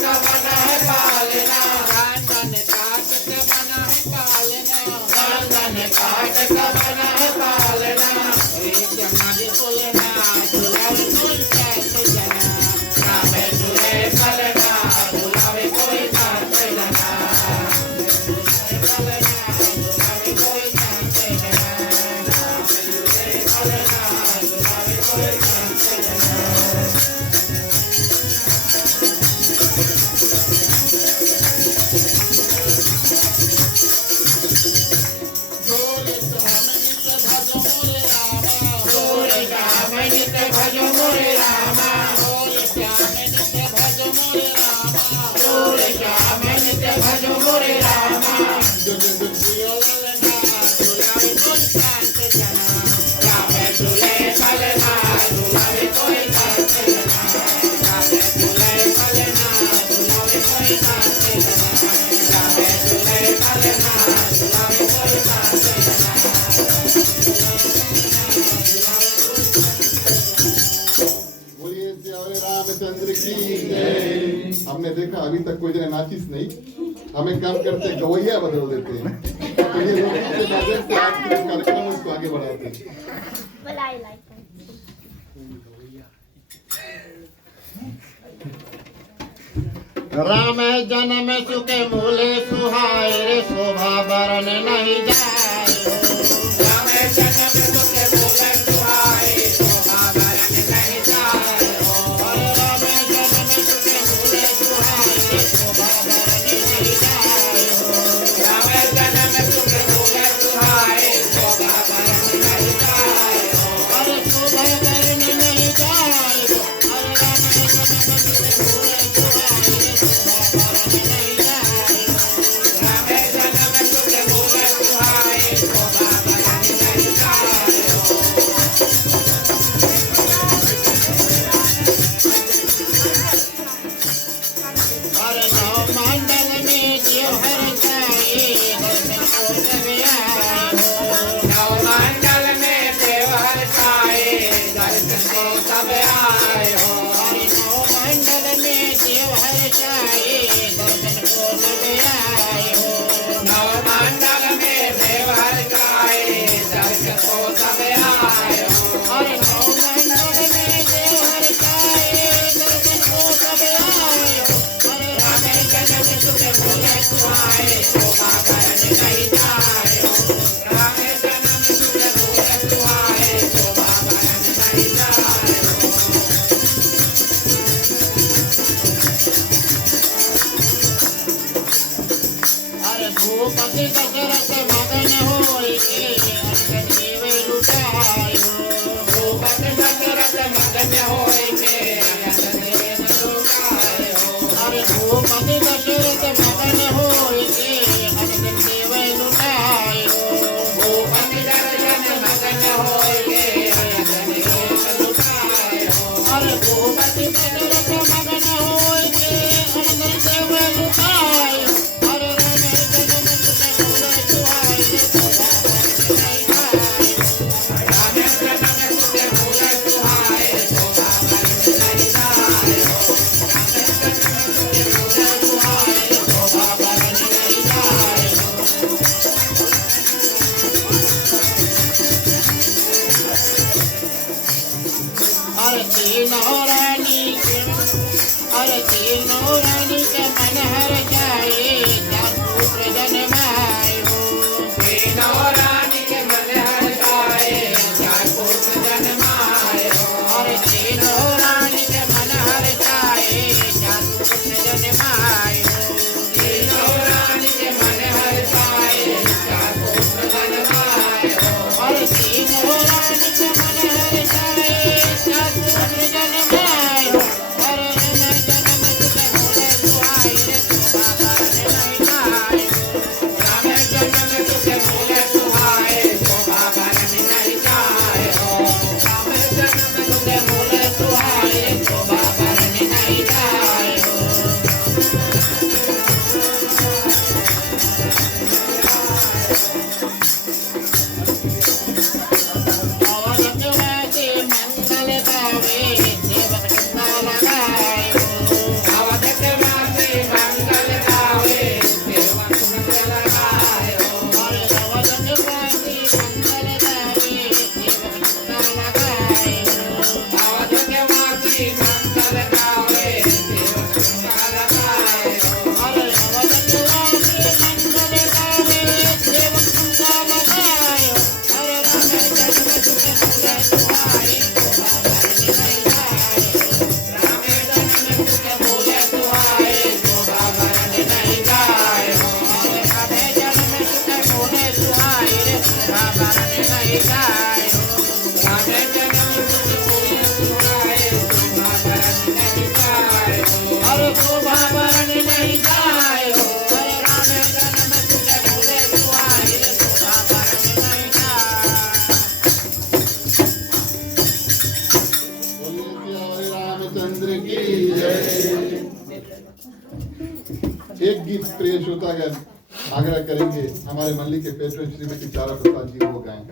का मन काट कवन पालना एक समाज तुलना झुलावे कोई साथ जना राम झूले पलना झुलावे कोई साथ जना झुलावे कोई साथ जना राम झूले पलना झुलावे कोई साथ जना भजो मोरे रामा श्याम नित्य भजो मोरे रामा जुग जुग जियो ललना झुलावे कोई शांत जना राम झूले पलना झुलावे कोई शांत जना राम झूले पलना झुलावे कोई शांत जना राम झूले पलना झुलावे कोई शांत जना रामचंद्र की जय। हमने देखा अभी तक कोई जगह नाचिस नहीं, हमें काम करते गवैया बदल देते हैं, तो ये लोग से माध्यम से आपके कार्यक्रम उसको आगे बढ़ाते हैं। राम जन्म सुख मूले सुहाए रे शोभा बरन नहीं जाए राम जन्म सुख मूले सुहाए शोभा बरन नहीं जाए राम जन्म सुख मूले सुहाए शोभा बरन नहीं जाए राम जन्म सुख मूले सुहाए शोभा बरन नहीं जाए अरे शोभा बरन नहीं जाए अरे राम जन्म सुख मूले भूपति दशरथ मगन होय के अंगन देवे लुटायो भूपति दशरथ मगन होय के अंगन देवे लुटायो अरे भूपति दशरथ मगन होय के अंगन देवे लुटायो भूपति दशरथ मगन होय के अंगन देवे लुटायो अरे भूपति दशरथ मगन होय के अंगन देवे लुटायो अरे तीनों रानी के मन हर जाए पुत्र जन्मायो तीनों रानी के मन हर जाए पुत्र जन्मायो अरे तीनों रानी के मन हर जाए पुत्र जन्मायो तीनों रानी के मन हर जाए पुत्र जन्मायो अरे तीनों रानी के मन हर जाए पुत्र जन्मायो प्रिय श्रोतागण आग्रह करेंगे हमारे मंडली के पेट्रोन श्रीमती चारा प्रसाद जी वो गाएं।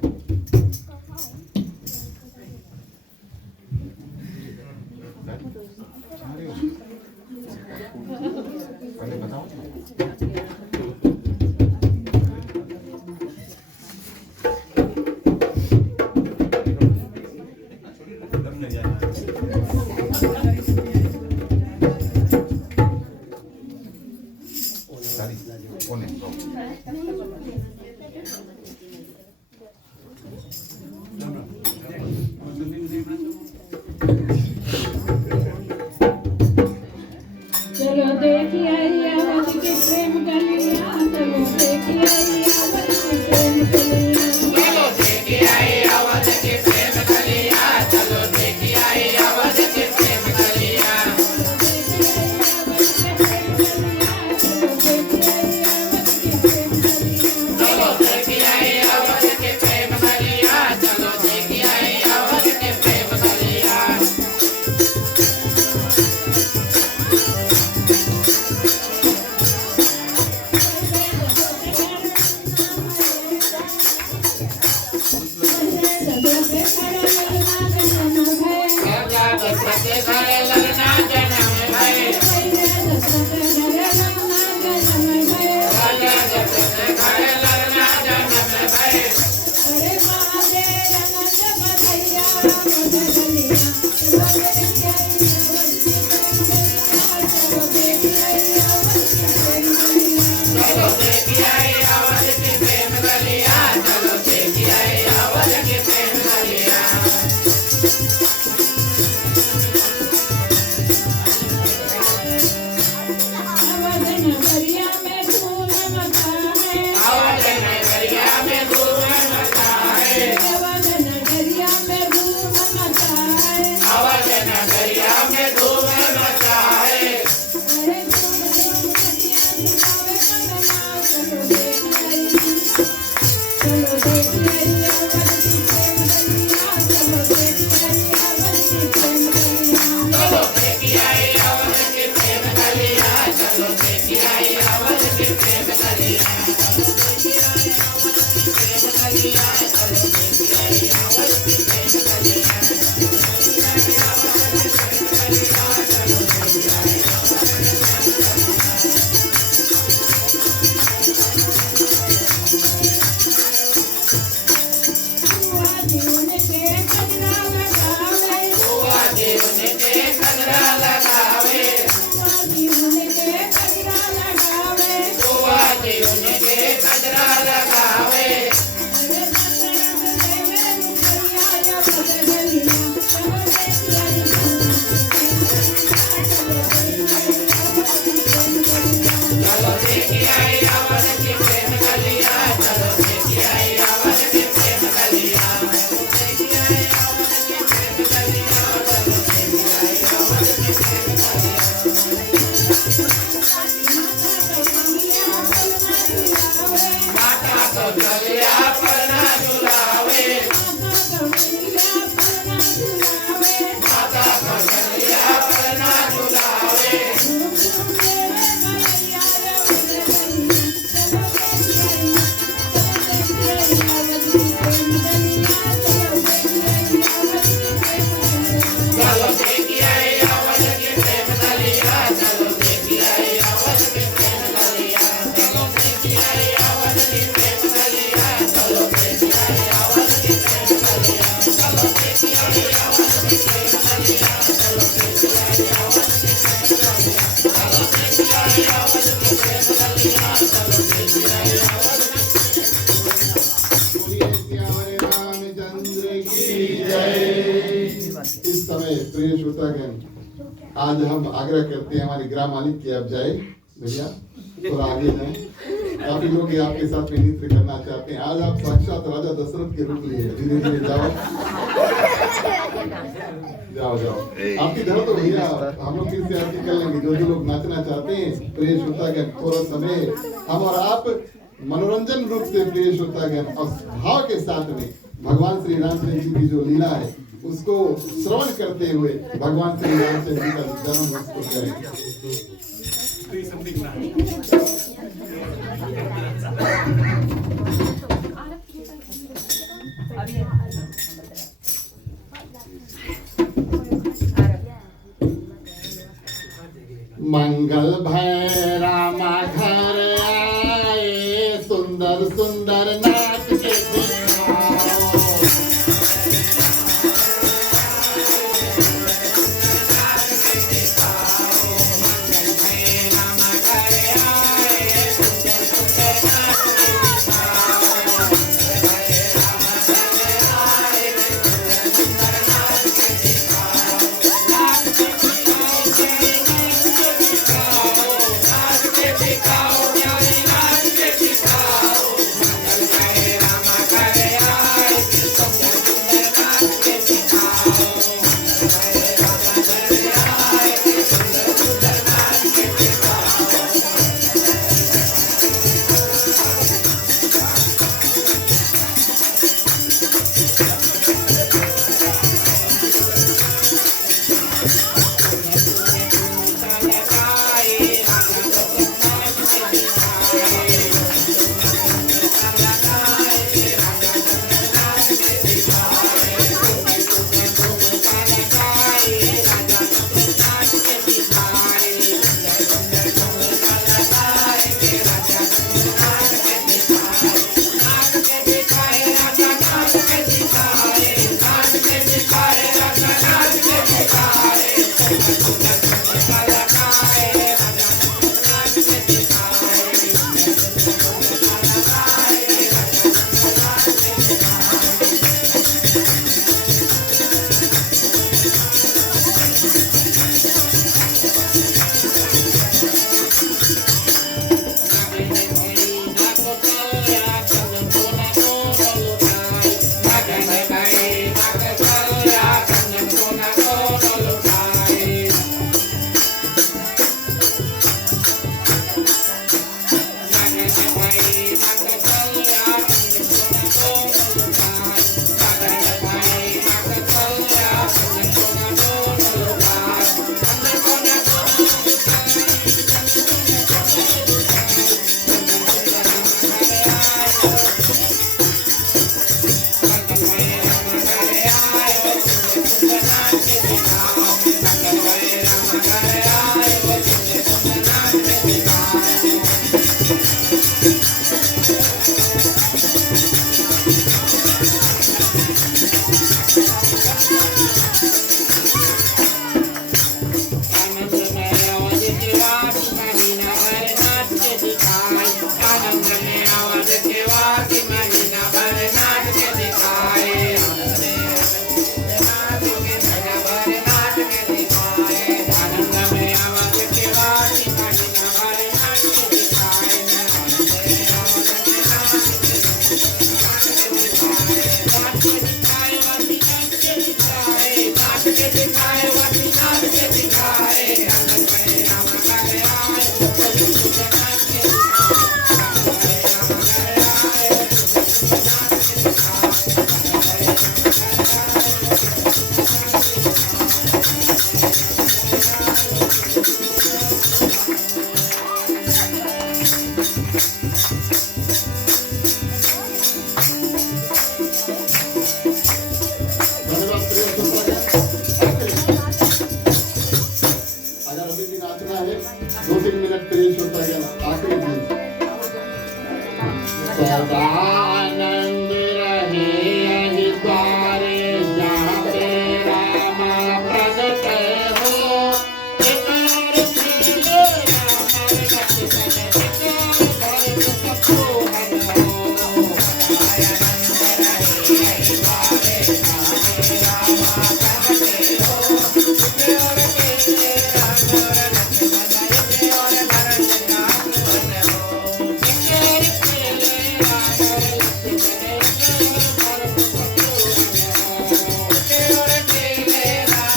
चलो देखिए अवध के प्रेम कलिया, चलो देखिए अवध के प्रेम कलिया, चलो देखिए अवध के प्रेम कलिया, चलो देखिए अवध के प्रेम कलिया, चलो देखिए अवध के प्रेम कलिया, चलो देखिए अवध के प्रेम कलिया। इस समय प्रिय श्रोतागण आज हम आग्रह करते हैं हमारे ग्राम मालिक की आप जाए भैया थोड़ा आगे जाए। काफी लोग आपके साथ में नृत्य करना चाहते हैं। आज आप साक्षात राजा दशरथ के रूप लिए धीरे धीरे जाओ जाओ जाओ आपकी धरो तो भैया हम लोग फिर से आरती कर लेंगे। जो लोग नाचना चाहते हैं प्रिय श्रोतागण थोड़ा समय हम और आप मनोरंजन रूप से प्रिय श्रोतागण और भाव के साथ में भगवान श्री रामचंद्र जी की जो लीला है उसको श्रवण करते हुए भगवान श्री रामचंद्र जी का जन्म उसको करें। सुंदर सुंदर नाच के दिखाओ। सदानंद रहे यही द्वारे जहाँ पे रामा प्रगट हो। एक और खिले राम लक्ष्मण, एक और भरत शत्रुघ्न हो। सदानंद रहे यही द्वारे जहाँ पे रामा प्रगट हो। एक और खिले राम लक्ष्मण, एक और भरत शत्रुघ्न हो। एक और खिले राम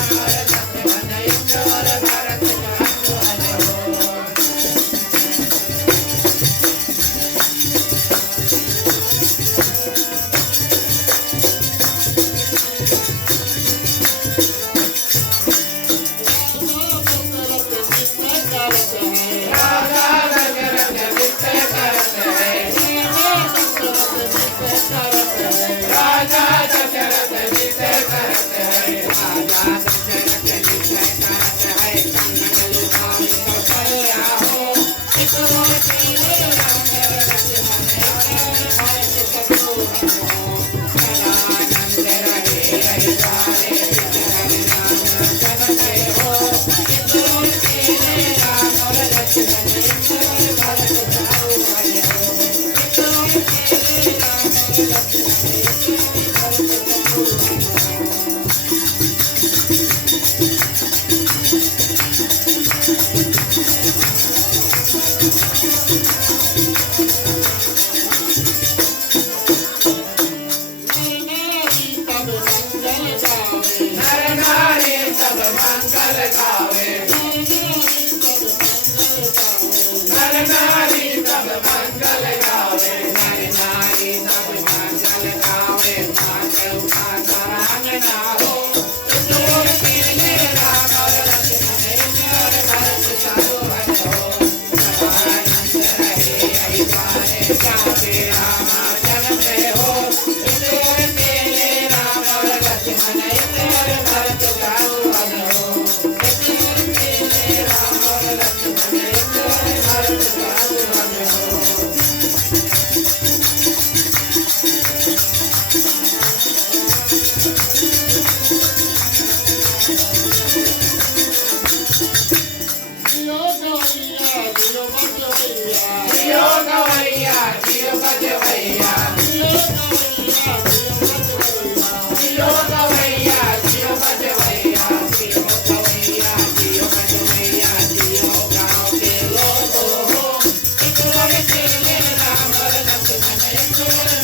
राजा दशरथ वित्त करत है।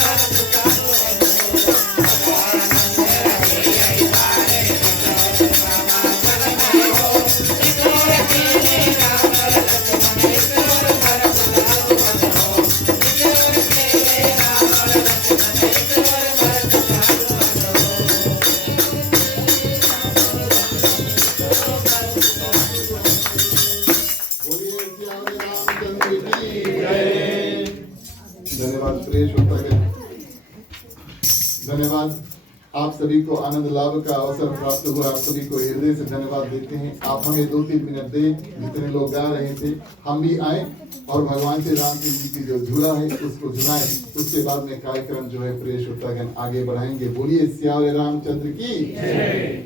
बोलिए सियावर रामचंद्र की जय। धन्यवाद प्रिय श्रोतागण, धन्यवाद। आप सभी को आनंद लाभ का अवसर प्राप्त हुआ। आप सभी को हृदय से धन्यवाद देते हैं। आप हमें 2-3 मिनट दे, जितने लोग गा रहे थे हम भी आए और भगवान श्री रामचंद्र जी की जो झूला है उसको झुलाएं। उसके बाद में कार्यक्रम जो है प्रिय श्रोतागण आगे बढ़ाएंगे। बोलिए सियावर रामचंद्र की जय।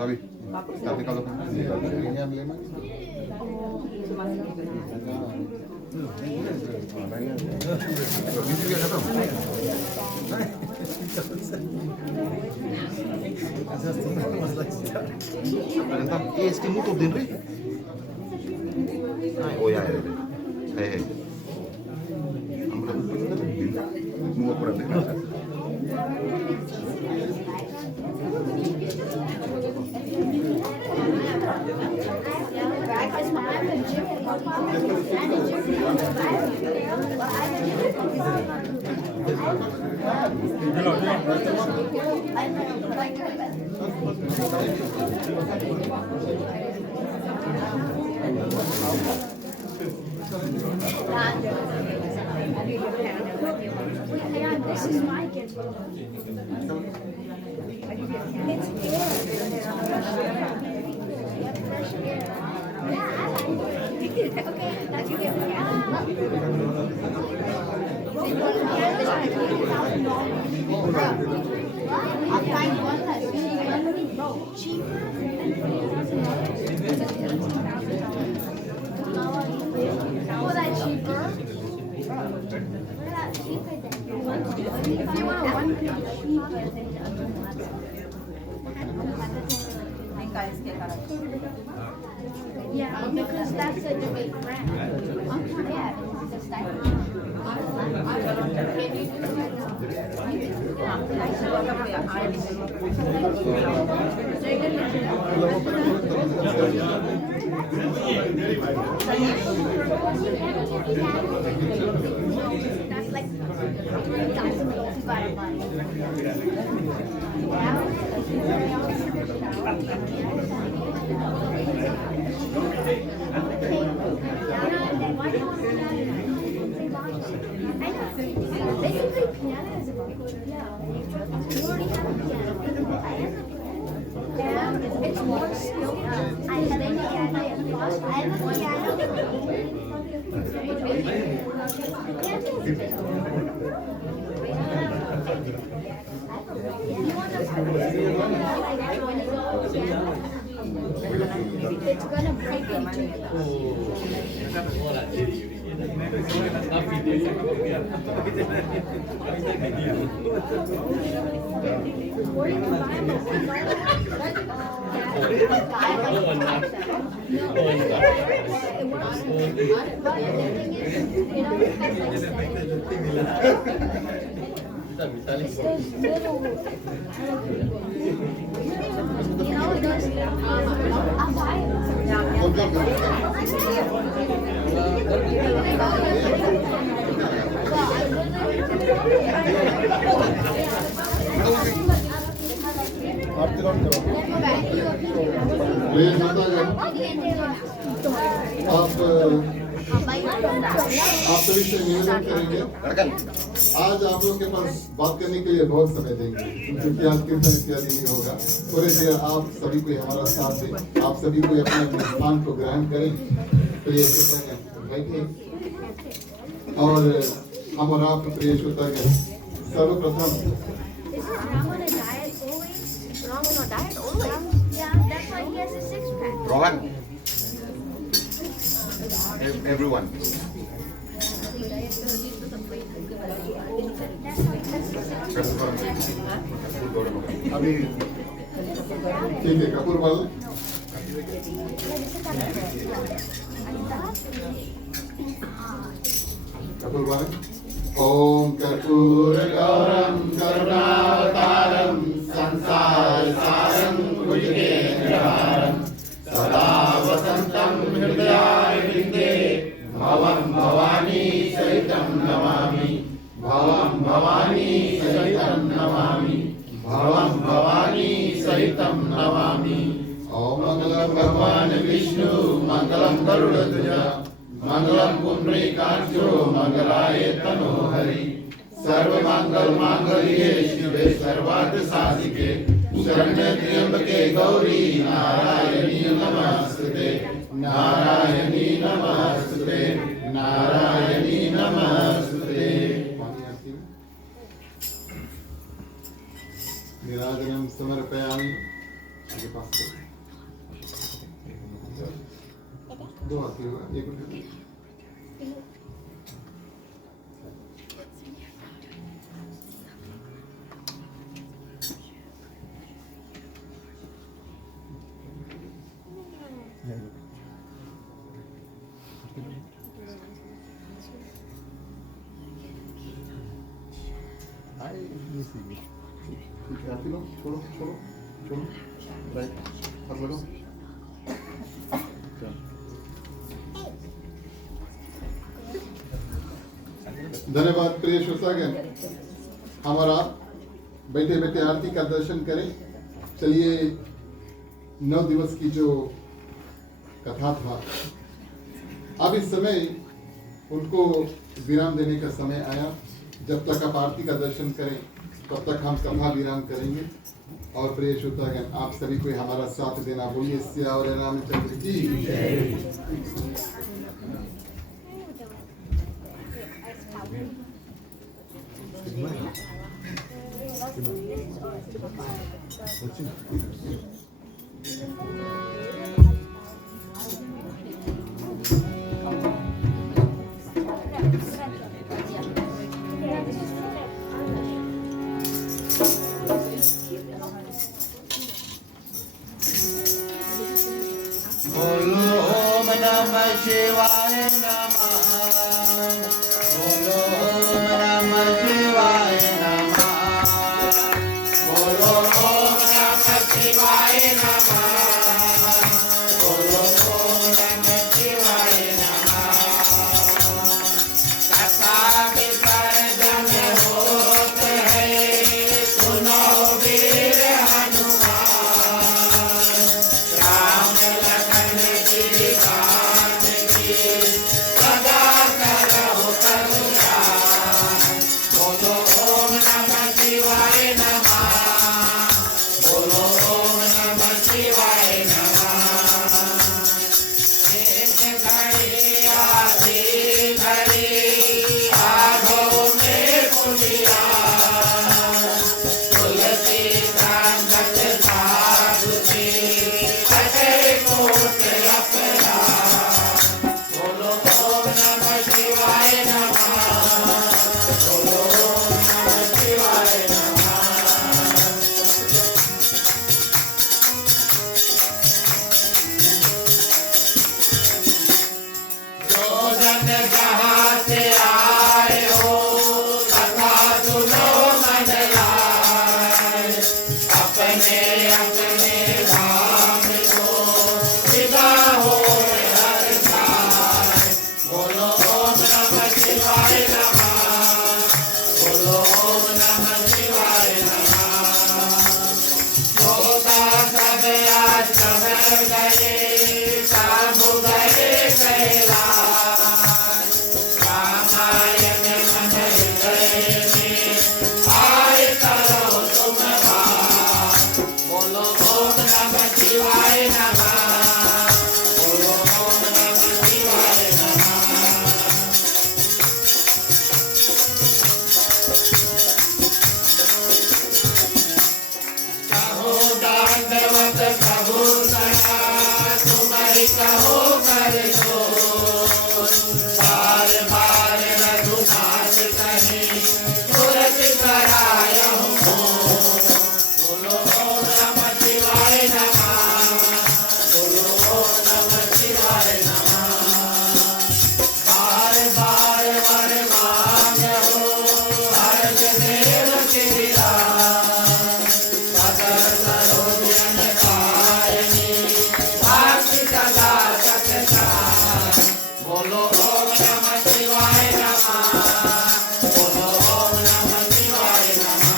Babi, tapi kalau ini ambil mana? Ini juga satu. Entah, este motor din ri? Ai, oh ya, ya. Ambil semua perhatian. This is my kid's book. It's air. Fresh air. Yeah, I like it. Okay, now you get me out. I'll find one that's cheaper. Oh, that's cheaper. Cheaper than if you want one piece cheaper than the other one. Yeah, because that's a different brand. Yeah, because it's that's like basically piano is about you already have a piano. And it's more skill. I have a piano in class. I have a piano. It's gonna break into It's those little, you know, those, I'll buy आरती कौन करो? प्रेम माता का आप सभी से निवेदन करेंगे, आज आप लोग के पास बात करने के लिए बहुत समय देंगे क्योंकि आज कीर्तन इत्यादि नहीं होगा। थोड़ी देर आप सभी को हमारा साथ दें, आप सभी को अपने अपने स्थान को ग्रहण करें। प्रिय श्रोतागण बैठिए और हम और आप प्रिय श्रोतागण सर्वप्रथम Rohan. Everyone. अभी ठीक है कपूर वाला कपूर वाला ओम कर्पूर गौरम करुणावतारम संसार सारं भुजगेन्द्रहारं सदा वसन्तं हृदयारविन्दे भवं भवानी सहितं नमामि भवं भवानी सहितं नमामि भवं भवानी सहितं नमामि। ओम मंगलम भगवान विष्णु मंगलम गरुड़ध्वज मंगलम पुंडरीकाक्षो मंगलाय तनोहरि सर्वमंगल मांगल्ये शिवे सर्वार्थ साधिके शरण्ये त्र्यंबके गौरी नारायणी नमस्ते नारायणी नमस्ते नारायणी नमस्ते। निराजनम समर्पयामि। आगे पास दो आती होगा एक मिनट आती लो छोड़ो छोड़ो छोड़ो राइट हाथ लगाओ। धन्यवाद प्रिय श्रोतागण, हमारा बैठे बैठे आरती का दर्शन करें। चलिए 9 दिवस की जो कथा था, अब इस समय उनको विराम देने का समय आया। जब तक आप आरती का दर्शन करें तब तक हम कथा विराम करेंगे। और प्रिय श्रोतागण आप सभी को हमारा साथ देना। बोलिए सियावर रामचंद्र की जय। बोलो ओम नमः शिवाय नमः बोलो ओम नमः शिवाय नमः बोलो ओम नमः शिवाय नमः बोलो ओम नमः शिवाय नमः। कथा विसर्जन होत है सुनो वीर हनुमान राम लखन की बात की सदा करो करुणा। गए सब गए कैलाश रामायण मन हृदय में आए करो तुम बात बोलो ओम नमः शिवाय नमः बोलो ओम नमः शिवाय नमः कहो दानवत प्रभु सया तुम्हारी कहो कर दो बार बार रघुनाथ कहे तुरंत कराया बोलो ओम नमः शिवाय नमः बोलो ओम नमः शिवाय नमः बार बार वर मांग हो हर्ष देव तेरा सदा सरोजन पायनी भक्ति सदा सतता बोलो ओम नमः शिवाय नमः बोलो ओम नमः शिवाय नमः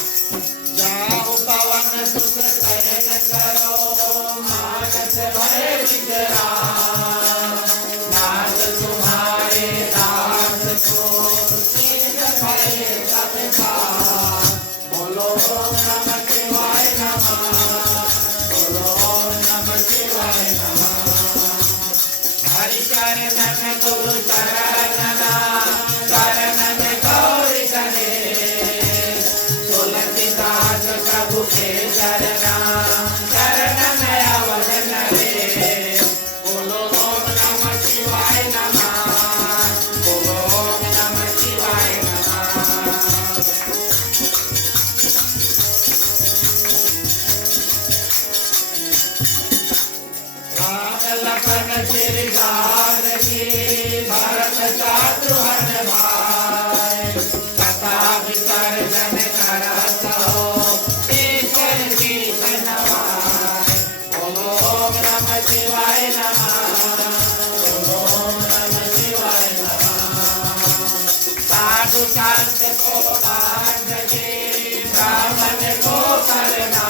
जाओ पवन सुत शयन करो मानस भय विश्राम नाथ तुम्हारे दास को सिद्ध भय सब काम बोलो ओम नमः शिवाय नमः बोलो ओम नमः शिवाय नमः हरि चरणन गुरु चरणना चरणन गौरी गणेश तुलसीदास प्रभु के चरना चरणन अवधन रे बोलो ओम नमः शिवाय नमः बोलो ओम नमः शिवाय नमः राम लखन श्री जानकी भरत शत्रुघ्न भाई कथा विसर्जन करत हो ईश्वर की नवाय बोलो ओम नमः शिवाय नमः बोलो ओम नमः शिवाय नमः साधु संत को बांधे ब्राह्मण को करना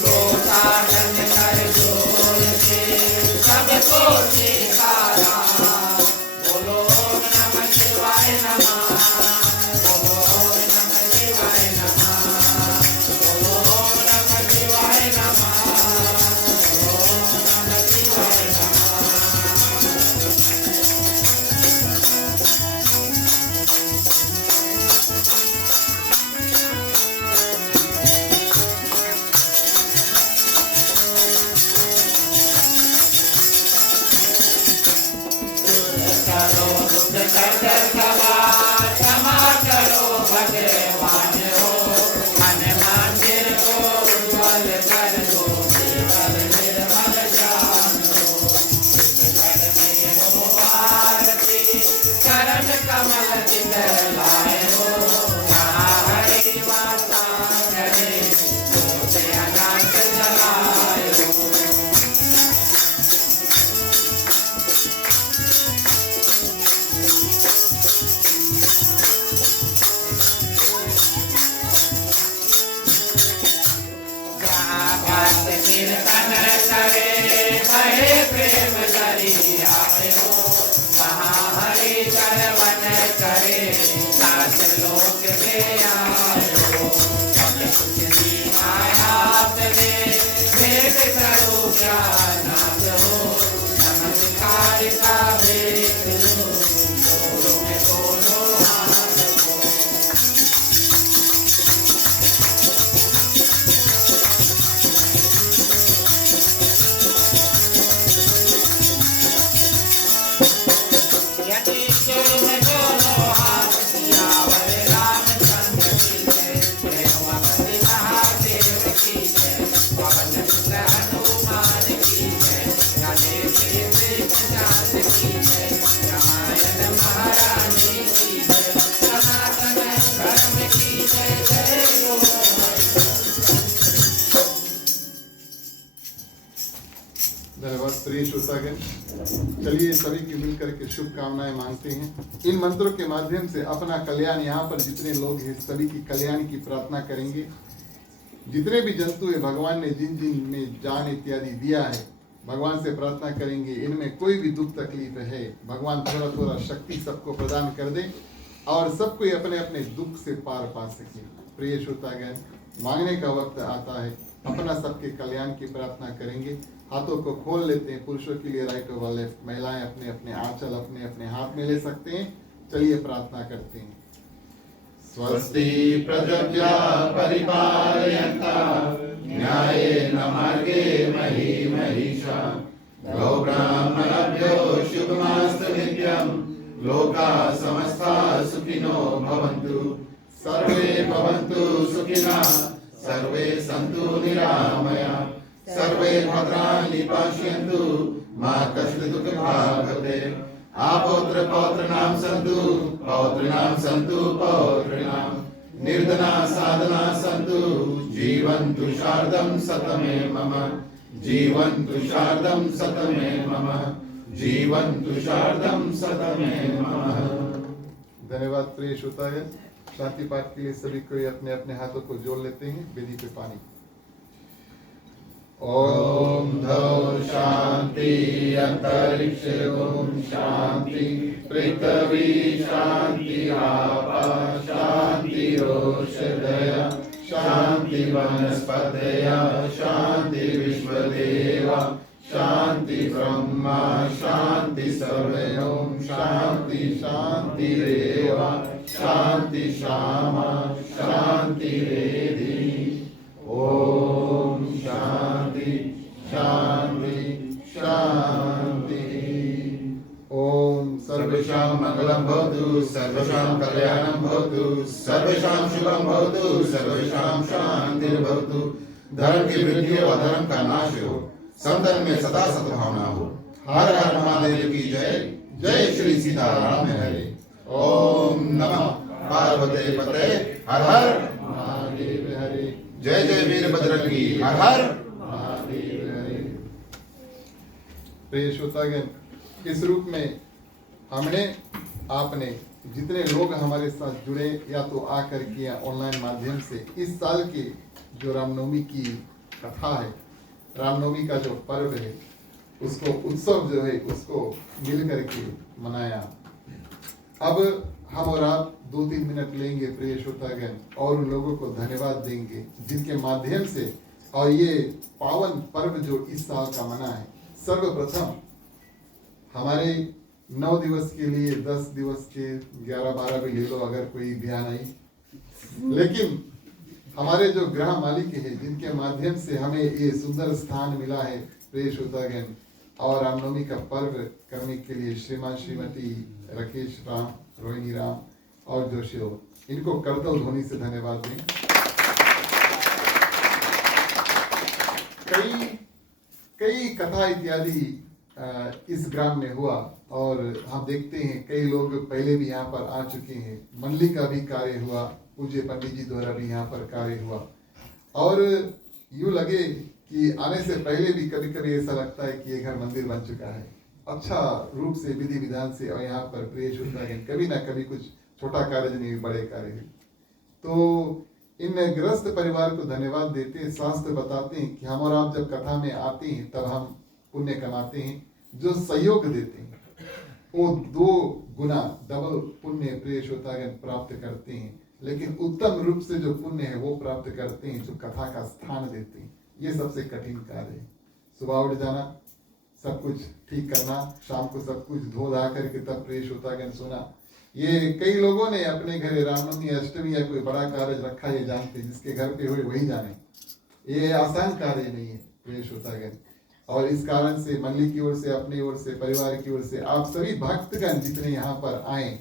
प्रोत्साहन कर जोर के सबको सिखाना बोलो ओम नमः शिवाय नमः बोलो ओम नमः शिवाय नमः बोलो ओम नमः शिवाय नमः बोलो ओम नमः शिवाय नमः करो दुख दर्द सवार क्षमा करो भगवान हो मन मंदिर को उज्ज्वल कर दो केवल निर्मल ज्ञान हो घर में हो आरती चरण कमल दिखलाए हो यहाँ हरि माता करे ज्योत अनंत जलाए हो जहाँ भक्त कीर्तन करे बहे प्रेम दरिया हो वहाँ हरि चरवन करे सात लोक में आए हो सब कुछ दी माया आपने भेद करो ज्ञानात हो नमस्कार का भेद लो जोरों में बोलो हाथ हो यदि जोरों में बोलो हाथ सियावर रामचंद्र की जय प्रेमवती महादेव की जय पवन सुत हनुमान की जय राधे श्री चांद की जय रामायण महारानी की जय सनातन धर्म की जय जय हो धन्यवाद। प्रिय श्रोतागण, चलिए सभी की मिलकर के शुभकामनाएं मांगते हैं। इन मंत्रों के माध्यम से अपना कल्याण, यहाँ पर जितने लोग हैं सभी की कल्याण की प्रार्थना करेंगे। जितने भी जंतु है भगवान ने जिन जिन में जान इत्यादि दिया है, भगवान से प्रार्थना करेंगे इनमें कोई भी दुख तकलीफ है भगवान थोड़ा थोड़ा शक्ति सबको प्रदान कर दे और सब कोई अपने अपने दुख से पार पा सके। प्रिय श्रोतागण, मांगने का वक्त आता है, अपना सबके कल्याण की प्रार्थना करेंगे। हाथों को खोल लेते हैं, पुरुषों के लिए राइट और लेफ्ट, महिलाएं अपने अपने आंचल अपने अपने हाथ में ले सकते हैं। चलिए प्रार्थना करते हैं। स्वस्ति प्रजभ्यः परिपालयन्तः न्यायेन मार्गेण महीं महिषा गोब्राह्मणेभ्यो शुभमस्तु नित्यं लोकाः समस्ताः सुखिनो भवन्तु सर्वे भवन्तु सुखिनः सर्वे सन्तु निरामयाः सर्वे भद्राणि पश्यन्तु मा कश्चित् दुःखभाग् भवेत् आपोत्र पौत्रणां सन्तु पौत्रिणां सन्तु पौत्रिणां निर्धना साधना सन्तु जीवन्तु शार्दं शतमे मम जीवन्तु शार्दं शतमे मम जीवन्तु शार्दं शतमे मम। धन्यवाद प्रिय श्रोतागण। शांति पाठ के लिए सभी को अपने अपने हाथों को जोड़ लेते हैं। वेदी पे पानी। ओम धौ शांति अंतरिक्ष ओम शांति पृथ्वी शांति आपः शांति ओषधयः शांति वनस्पतयः शांति विश्वदेवा शांति ब्रह्मा शांति सर्वे ओम शांति शांतिरेव शांति श्यामा शांतिरेधि। ओम शांति शांति शांति। ओम सर्वेषां मंगलं भवतु सर्वेषां कल्याणं भवतु सर्वेषां शुभं भवतु सर्वेषां शान्तिर्भवतु। धर्म की वृद्धि हो अधर्म का नाश हो, संतन में सदा सद्भावना हो। हर हर महादेव की जय। जय श्री सीताराम हरे। ओम नमः पार्वती पते हर हर महादेव हरे। जय जय वीर बजरंगी हर हर महादेव हरे। प्रिय श्रोतागण, इस रूप में हमने आपने जितने लोग हमारे साथ जुड़े या तो आकर के या ऑनलाइन माध्यम से इस साल के जो रामनवमी की कथा है, रामनवमी का जो पर्व है, उसको उत्सव जो है उसको मिल करके मनाया। अब हम और आप 2-3 मिनट लेंगे प्रिय श्रोतागण और उन लोगों को धन्यवाद देंगे जिनके माध्यम से और ये पावन पर्व जो इस साल का मना है। सर्वप्रथम हमारे 9 दिवस के लिए 10 दिवस के 11-12 भी ले लो अगर कोई ध्यान आई, लेकिन हमारे जो ग्रह मालिक है जिनके माध्यम से हमें ये सुंदर स्थान मिला है प्रिय श्रोतागण, और रामनवमी का पर्व करने के लिए श्रीमान श्रीमती राकेश राम, रोहिणी राम और जोशी, इनको करतल ध्वनि से धन्यवाद दें। कई कथा इत्यादि इस ग्राम में हुआ और हम देखते हैं कई लोग पहले भी यहाँ पर आ चुके हैं। मंडली का भी कार्य हुआ, पूज्य पंडित जी द्वारा भी यहाँ पर कार्य हुआ और यूँ लगे कि आने से पहले भी कभी कभी ऐसा लगता है कि ये घर मंदिर बन चुका है अच्छा रूप से विधि विधान से। और यहाँ पर प्रिय श्रोतागण कभी ना कभी कुछ छोटा कार्य नहीं बड़े कार्य है। तो इन ग्रस्त परिवार को धन्यवाद देते हैं। शास्त्र बताते हैं कि हम और आप जब कथा में आते हैं तब हम पुण्य कमाते हैं, जो सहयोग देते हैं वो 2 गुना डबल पुण्य प्रिय श्रोतागण प्राप्त करते हैं। लेकिन उत्तम रूप से जो पुण्य है वो प्राप्त करते हैं जो कथा का स्थान देते हैं। ये सबसे कठिन कार्य है। सुबह उठ जाना, सब कुछ ठीक करना, शाम को सब कुछ धो धा करके तब प्रिय श्रोतागण सोना। ये कई लोगों ने अपने घर रामनवमी अष्टमी या कोई बड़ा कार्य रखा, ये जानते, जिसके घर पे हुए वही जाने। ये आसान कार्य नहीं है प्रिय श्रोतागण। और इस कारण से मंडली की ओर से, अपनी ओर से, परिवार की ओर से आप सभी भक्तगण जितने यहाँ पर आए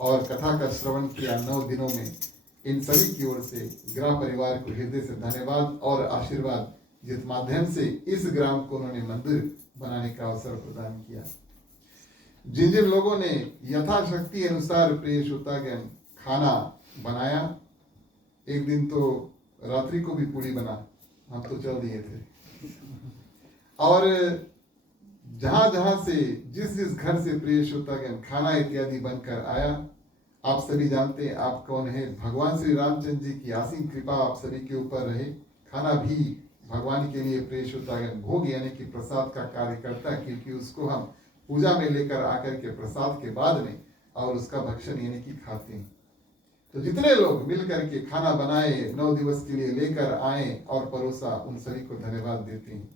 और कथा का श्रवण किया 9 दिनों में, इन सभी की ओर से ग्राम परिवार को हृदय से धन्यवाद और आशीर्वाद, जिस माध्यम से इस ग्राम को उन्होंने मंदिर बनाने का अवसर प्रदान किया। जिन जिन लोगों ने यथाशक्ति अनुसार प्रिय श्रोतागण खाना बनाया, एक दिन तो रात्रि को भी पूरी बना, हम तो चल दिए थे। और जहां जहां से जिस जिस घर से प्रिय श्रोतागण खाना इत्यादि बनकर आया, आप सभी जानते हैं आप कौन है। भगवान श्री रामचंद्र जी की असीम कृपा आप सभी के ऊपर रहे। खाना भी भगवान के लिए प्रिय श्रोतागण भोग यानी कि प्रसाद का कार्य करता है, क्योंकि उसको हम पूजा में लेकर आकर के प्रसाद के बाद में और उसका भक्षण यानी कि खाते हैं। तो जितने लोग मिल करके खाना बनाए 9 दिवस के लिए लेकर आए और परोसा, उन सभी को धन्यवाद देते हैं।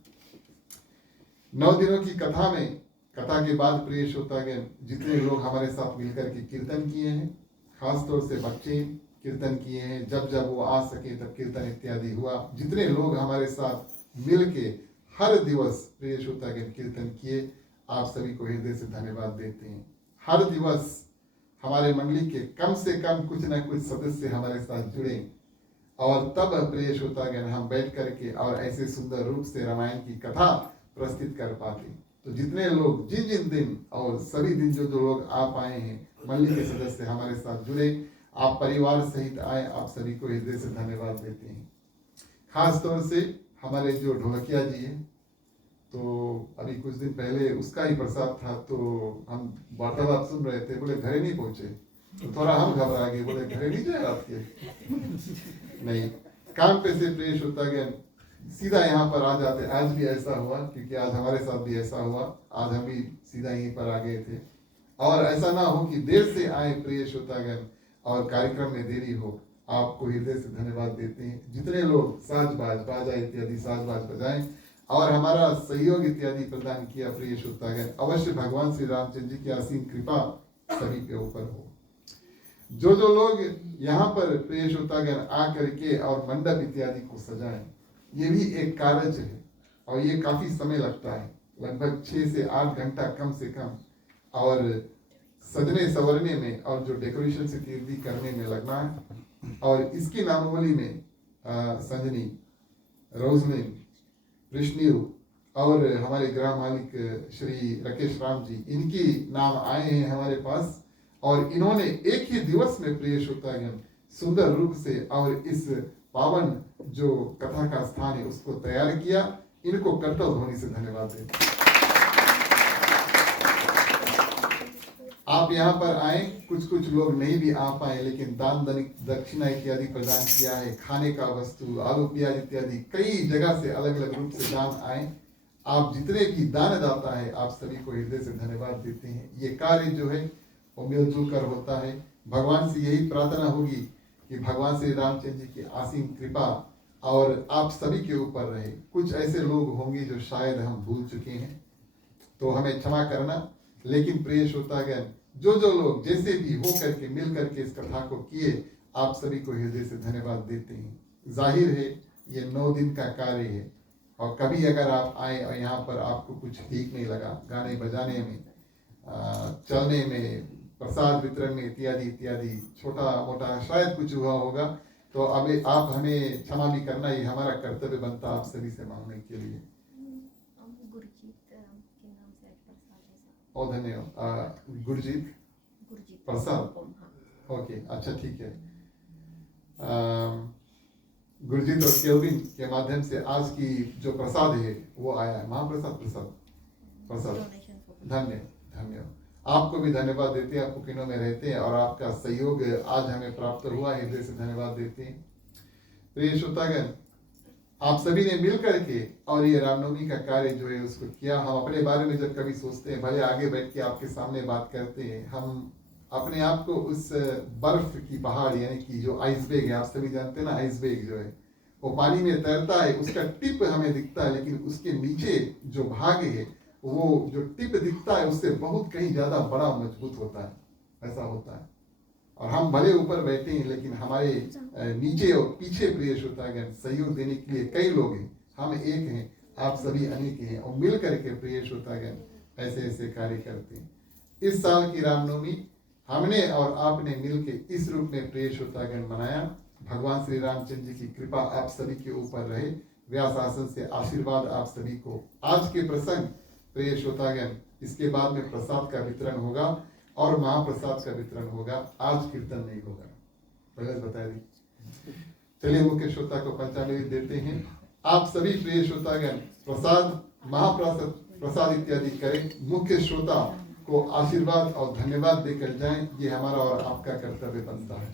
9 दिनों की कथा में, कथा के बाद प्रिय श्रोतागण जितने लोग हमारे साथ मिलकर के कीर्तन किए हैं, खास तौर से बच्चे कीर्तन किए हैं, जब जब वो आ सके तब कीर्तन इत्यादि हुआ। जितने लोग हमारे साथ मिल के हर दिवस प्रिय श्रोतागण कीर्तन किए, आप सभी को हृदय से धन्यवाद देते हैं। हर दिवस हमारे मंडली के कम से कम कुछ न कुछ सदस्य हमारे साथ जुड़े और तब प्रिय श्रोतागण हम बैठ करके और ऐसे सुंदर रूप से रामायण की कथा प्रस्तुत कर पाते। तो जितने लोग जिन जिन दिन और सभी दिन जो जो लोग आप आए हैं, मंडली के सदस्य हमारे साथ जुड़े, आप परिवार सहित आए, आप सभी को हृदय से धन्यवाद देते हैं। खास तौर से हमारे जो ढोलकिया जी हैं, तो अभी कुछ दिन पहले उसका ही प्रसाद था, तो हम वार्तालाप सुन रहे थे, बोले घरे नहीं पहुंचे, तो थोड़ा हम घबरा गए, बोले घरे नहीं जाए रात के नहीं, काम पे से प्रिय श्रोतागण सीधा यहाँ पर आ जाते। आज भी ऐसा हुआ, क्योंकि आज हमारे साथ भी ऐसा हुआ, आज हम भी सीधा यहीं पर आ गए थे। और ऐसा ना हो कि देर से आए प्रिय श्रोतागण और कार्यक्रम में देरी हो, आपको हृदय से धन्यवाद देते हैं। जितने लोग साजबाज बाजा इत्यादि साजबाज बजाएं और हमारा सहयोग इत्यादि प्रदान किया, प्रिय श्रोतागण अवश्य भगवान श्री रामचंद्र जी की असीम कृपा सभी के ऊपर हो। जो जो लोग यहाँ पर प्रिय श्रोतागण आ करके और मंडप इत्यादि को सजाएं, ये भी एक कार्य है और ये काफी समय लगता है, लगभग 6 से 8 घंटा कम से कम, और सजने संवरने में और जो डेकोरेशन इत्यादि करने में लगना है। और इसकी नामावली में संजनी, रोजलिन, विष्णु और हमारे ग्राम मालिक श्री राकेश राम जी, इनकी नाम आए हैं हमारे पास। और इन्होंने एक ही दिवस में प्रिय श्रोतागण सुंदर रूप से और इस पावन जो कथा का स्थान है उसको तैयार किया। इनको कर्तव्य ध्वनि से धन्यवाद दें। आप यहाँ पर आए, कुछ लोग नहीं भी आ पाए, लेकिन दान दक्षिणा इत्यादि प्रदान किया है, खाने का वस्तु, आलू प्याज इत्यादि कई जगह से अलग अलग रूप से दान आए। आप जितने भी दान दाता है, आप सभी को हृदय से धन्यवाद देते हैं। ये कार्य जो है वो मिलजुल कर होता है। भगवान से यही प्रार्थना होगी कि भगवान श्री रामचंद्र जी की असीम कृपा और आप सभी के ऊपर रहे। कुछ ऐसे लोग होंगे जो शायद हम भूल चुके हैं, तो हमें क्षमा करना। लेकिन प्रिय श्रोतागण जो जो लोग जैसे भी हो करके मिल करके इस कथा को किए, आप सभी को हृदय से धन्यवाद देते हैं। जाहिर है ये 9 दिन का कार्य है, और कभी अगर आप आए और यहाँ पर आपको कुछ ठीक नहीं लगा, गाने बजाने में, चलने में, प्रसाद वितरण में इत्यादि इत्यादि छोटा मोटा शायद कुछ हुआ होगा, तो अब आप हमें क्षमा भी करना, ये हमारा कर्तव्य बनता आप सभी से मांगने के लिए। और धन्यवाद गुरजीत प्रसाद, ओके, अच्छा ठीक है। गुरजीत और केल्विन के माध्यम से आज की जो प्रसाद है वो आया है, महाप्रसाद प्रसाद। धन्यवाद। आपको भी धन्यवाद देते हैं, आप कुकिनों में रहते हैं और आपका सहयोग आज हमें प्राप्त हुआ, हृदय से धन्यवाद देते हैं। प्रिय श्रोतागण, आप सभी ने मिल करके और ये रामनवमी का कार्य जो है उसको किया। हम अपने बारे में जब कभी सोचते हैं, भले आगे बैठ के आपके सामने बात करते हैं, हम अपने आप को उस बर्फ की पहाड़ यानी कि जो आइसबर्ग है, आप सभी जानते हैं ना, आइसबर्ग जो है वो पानी में तैरता है, उसका टिप हमें दिखता है, लेकिन उसके नीचे जो भाग है वो जो टिप दिखता है उससे बहुत कहीं ज्यादा बड़ा मजबूत होता है, ऐसा होता है। और हम भले ऊपर बैठे हैं, लेकिन हमारे नीचे और पीछे प्रिय श्रोतागण सहयोग देने के लिए कई लोग हैं। हम एक हैं, आप सभी अनेक हैं, और मिल करके प्रिय श्रोतागण ऐसे ऐसे कार्य करते हैं। इस साल की रामनवमी हमने और आपने मिल के इस रूप में प्रिय श्रोतागण मनाया। भगवान श्री रामचंद्र जी की कृपा आप सभी के ऊपर रहे, व्यास आसन से आशीर्वाद आप सभी को। आज के प्रसंग प्रिय श्रोतागण, इसके बाद में प्रसाद का वितरण होगा और महाप्रसाद का वितरण होगा। आज कीर्तन नहीं होगा, पहले बता दी। चलिए मुख्य श्रोता को पंचामृत देते हैं। आप सभी प्रिय श्रोतागण प्रसाद महाप्रसाद प्रसाद इत्यादि करें, मुख्य श्रोता को आशीर्वाद और धन्यवाद देकर जाएं। ये हमारा और आपका कर्तव्य बनता है।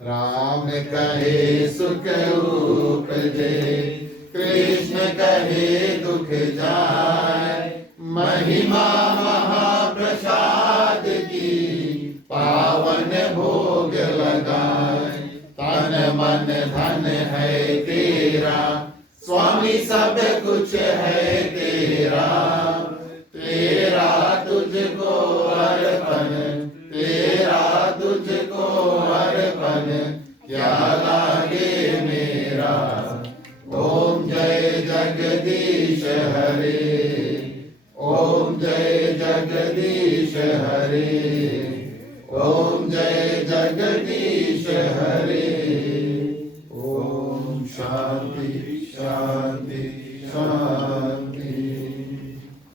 राम कहे सुख उपजे, कृष्ण कहे दुख जाए, महिमा महाप्रसाद की पावन भोग लगाए। तन मन धन है तेरा, स्वामी सब कुछ है तेरा, तेरा तुझको अर्पण, तेरा तुझको अर्पण, क्या लागे मेरा। ओम जय जगदीश हरे, ओम जय जगदीश हरे, ओम जय जगदीश हरे। ओम शांति।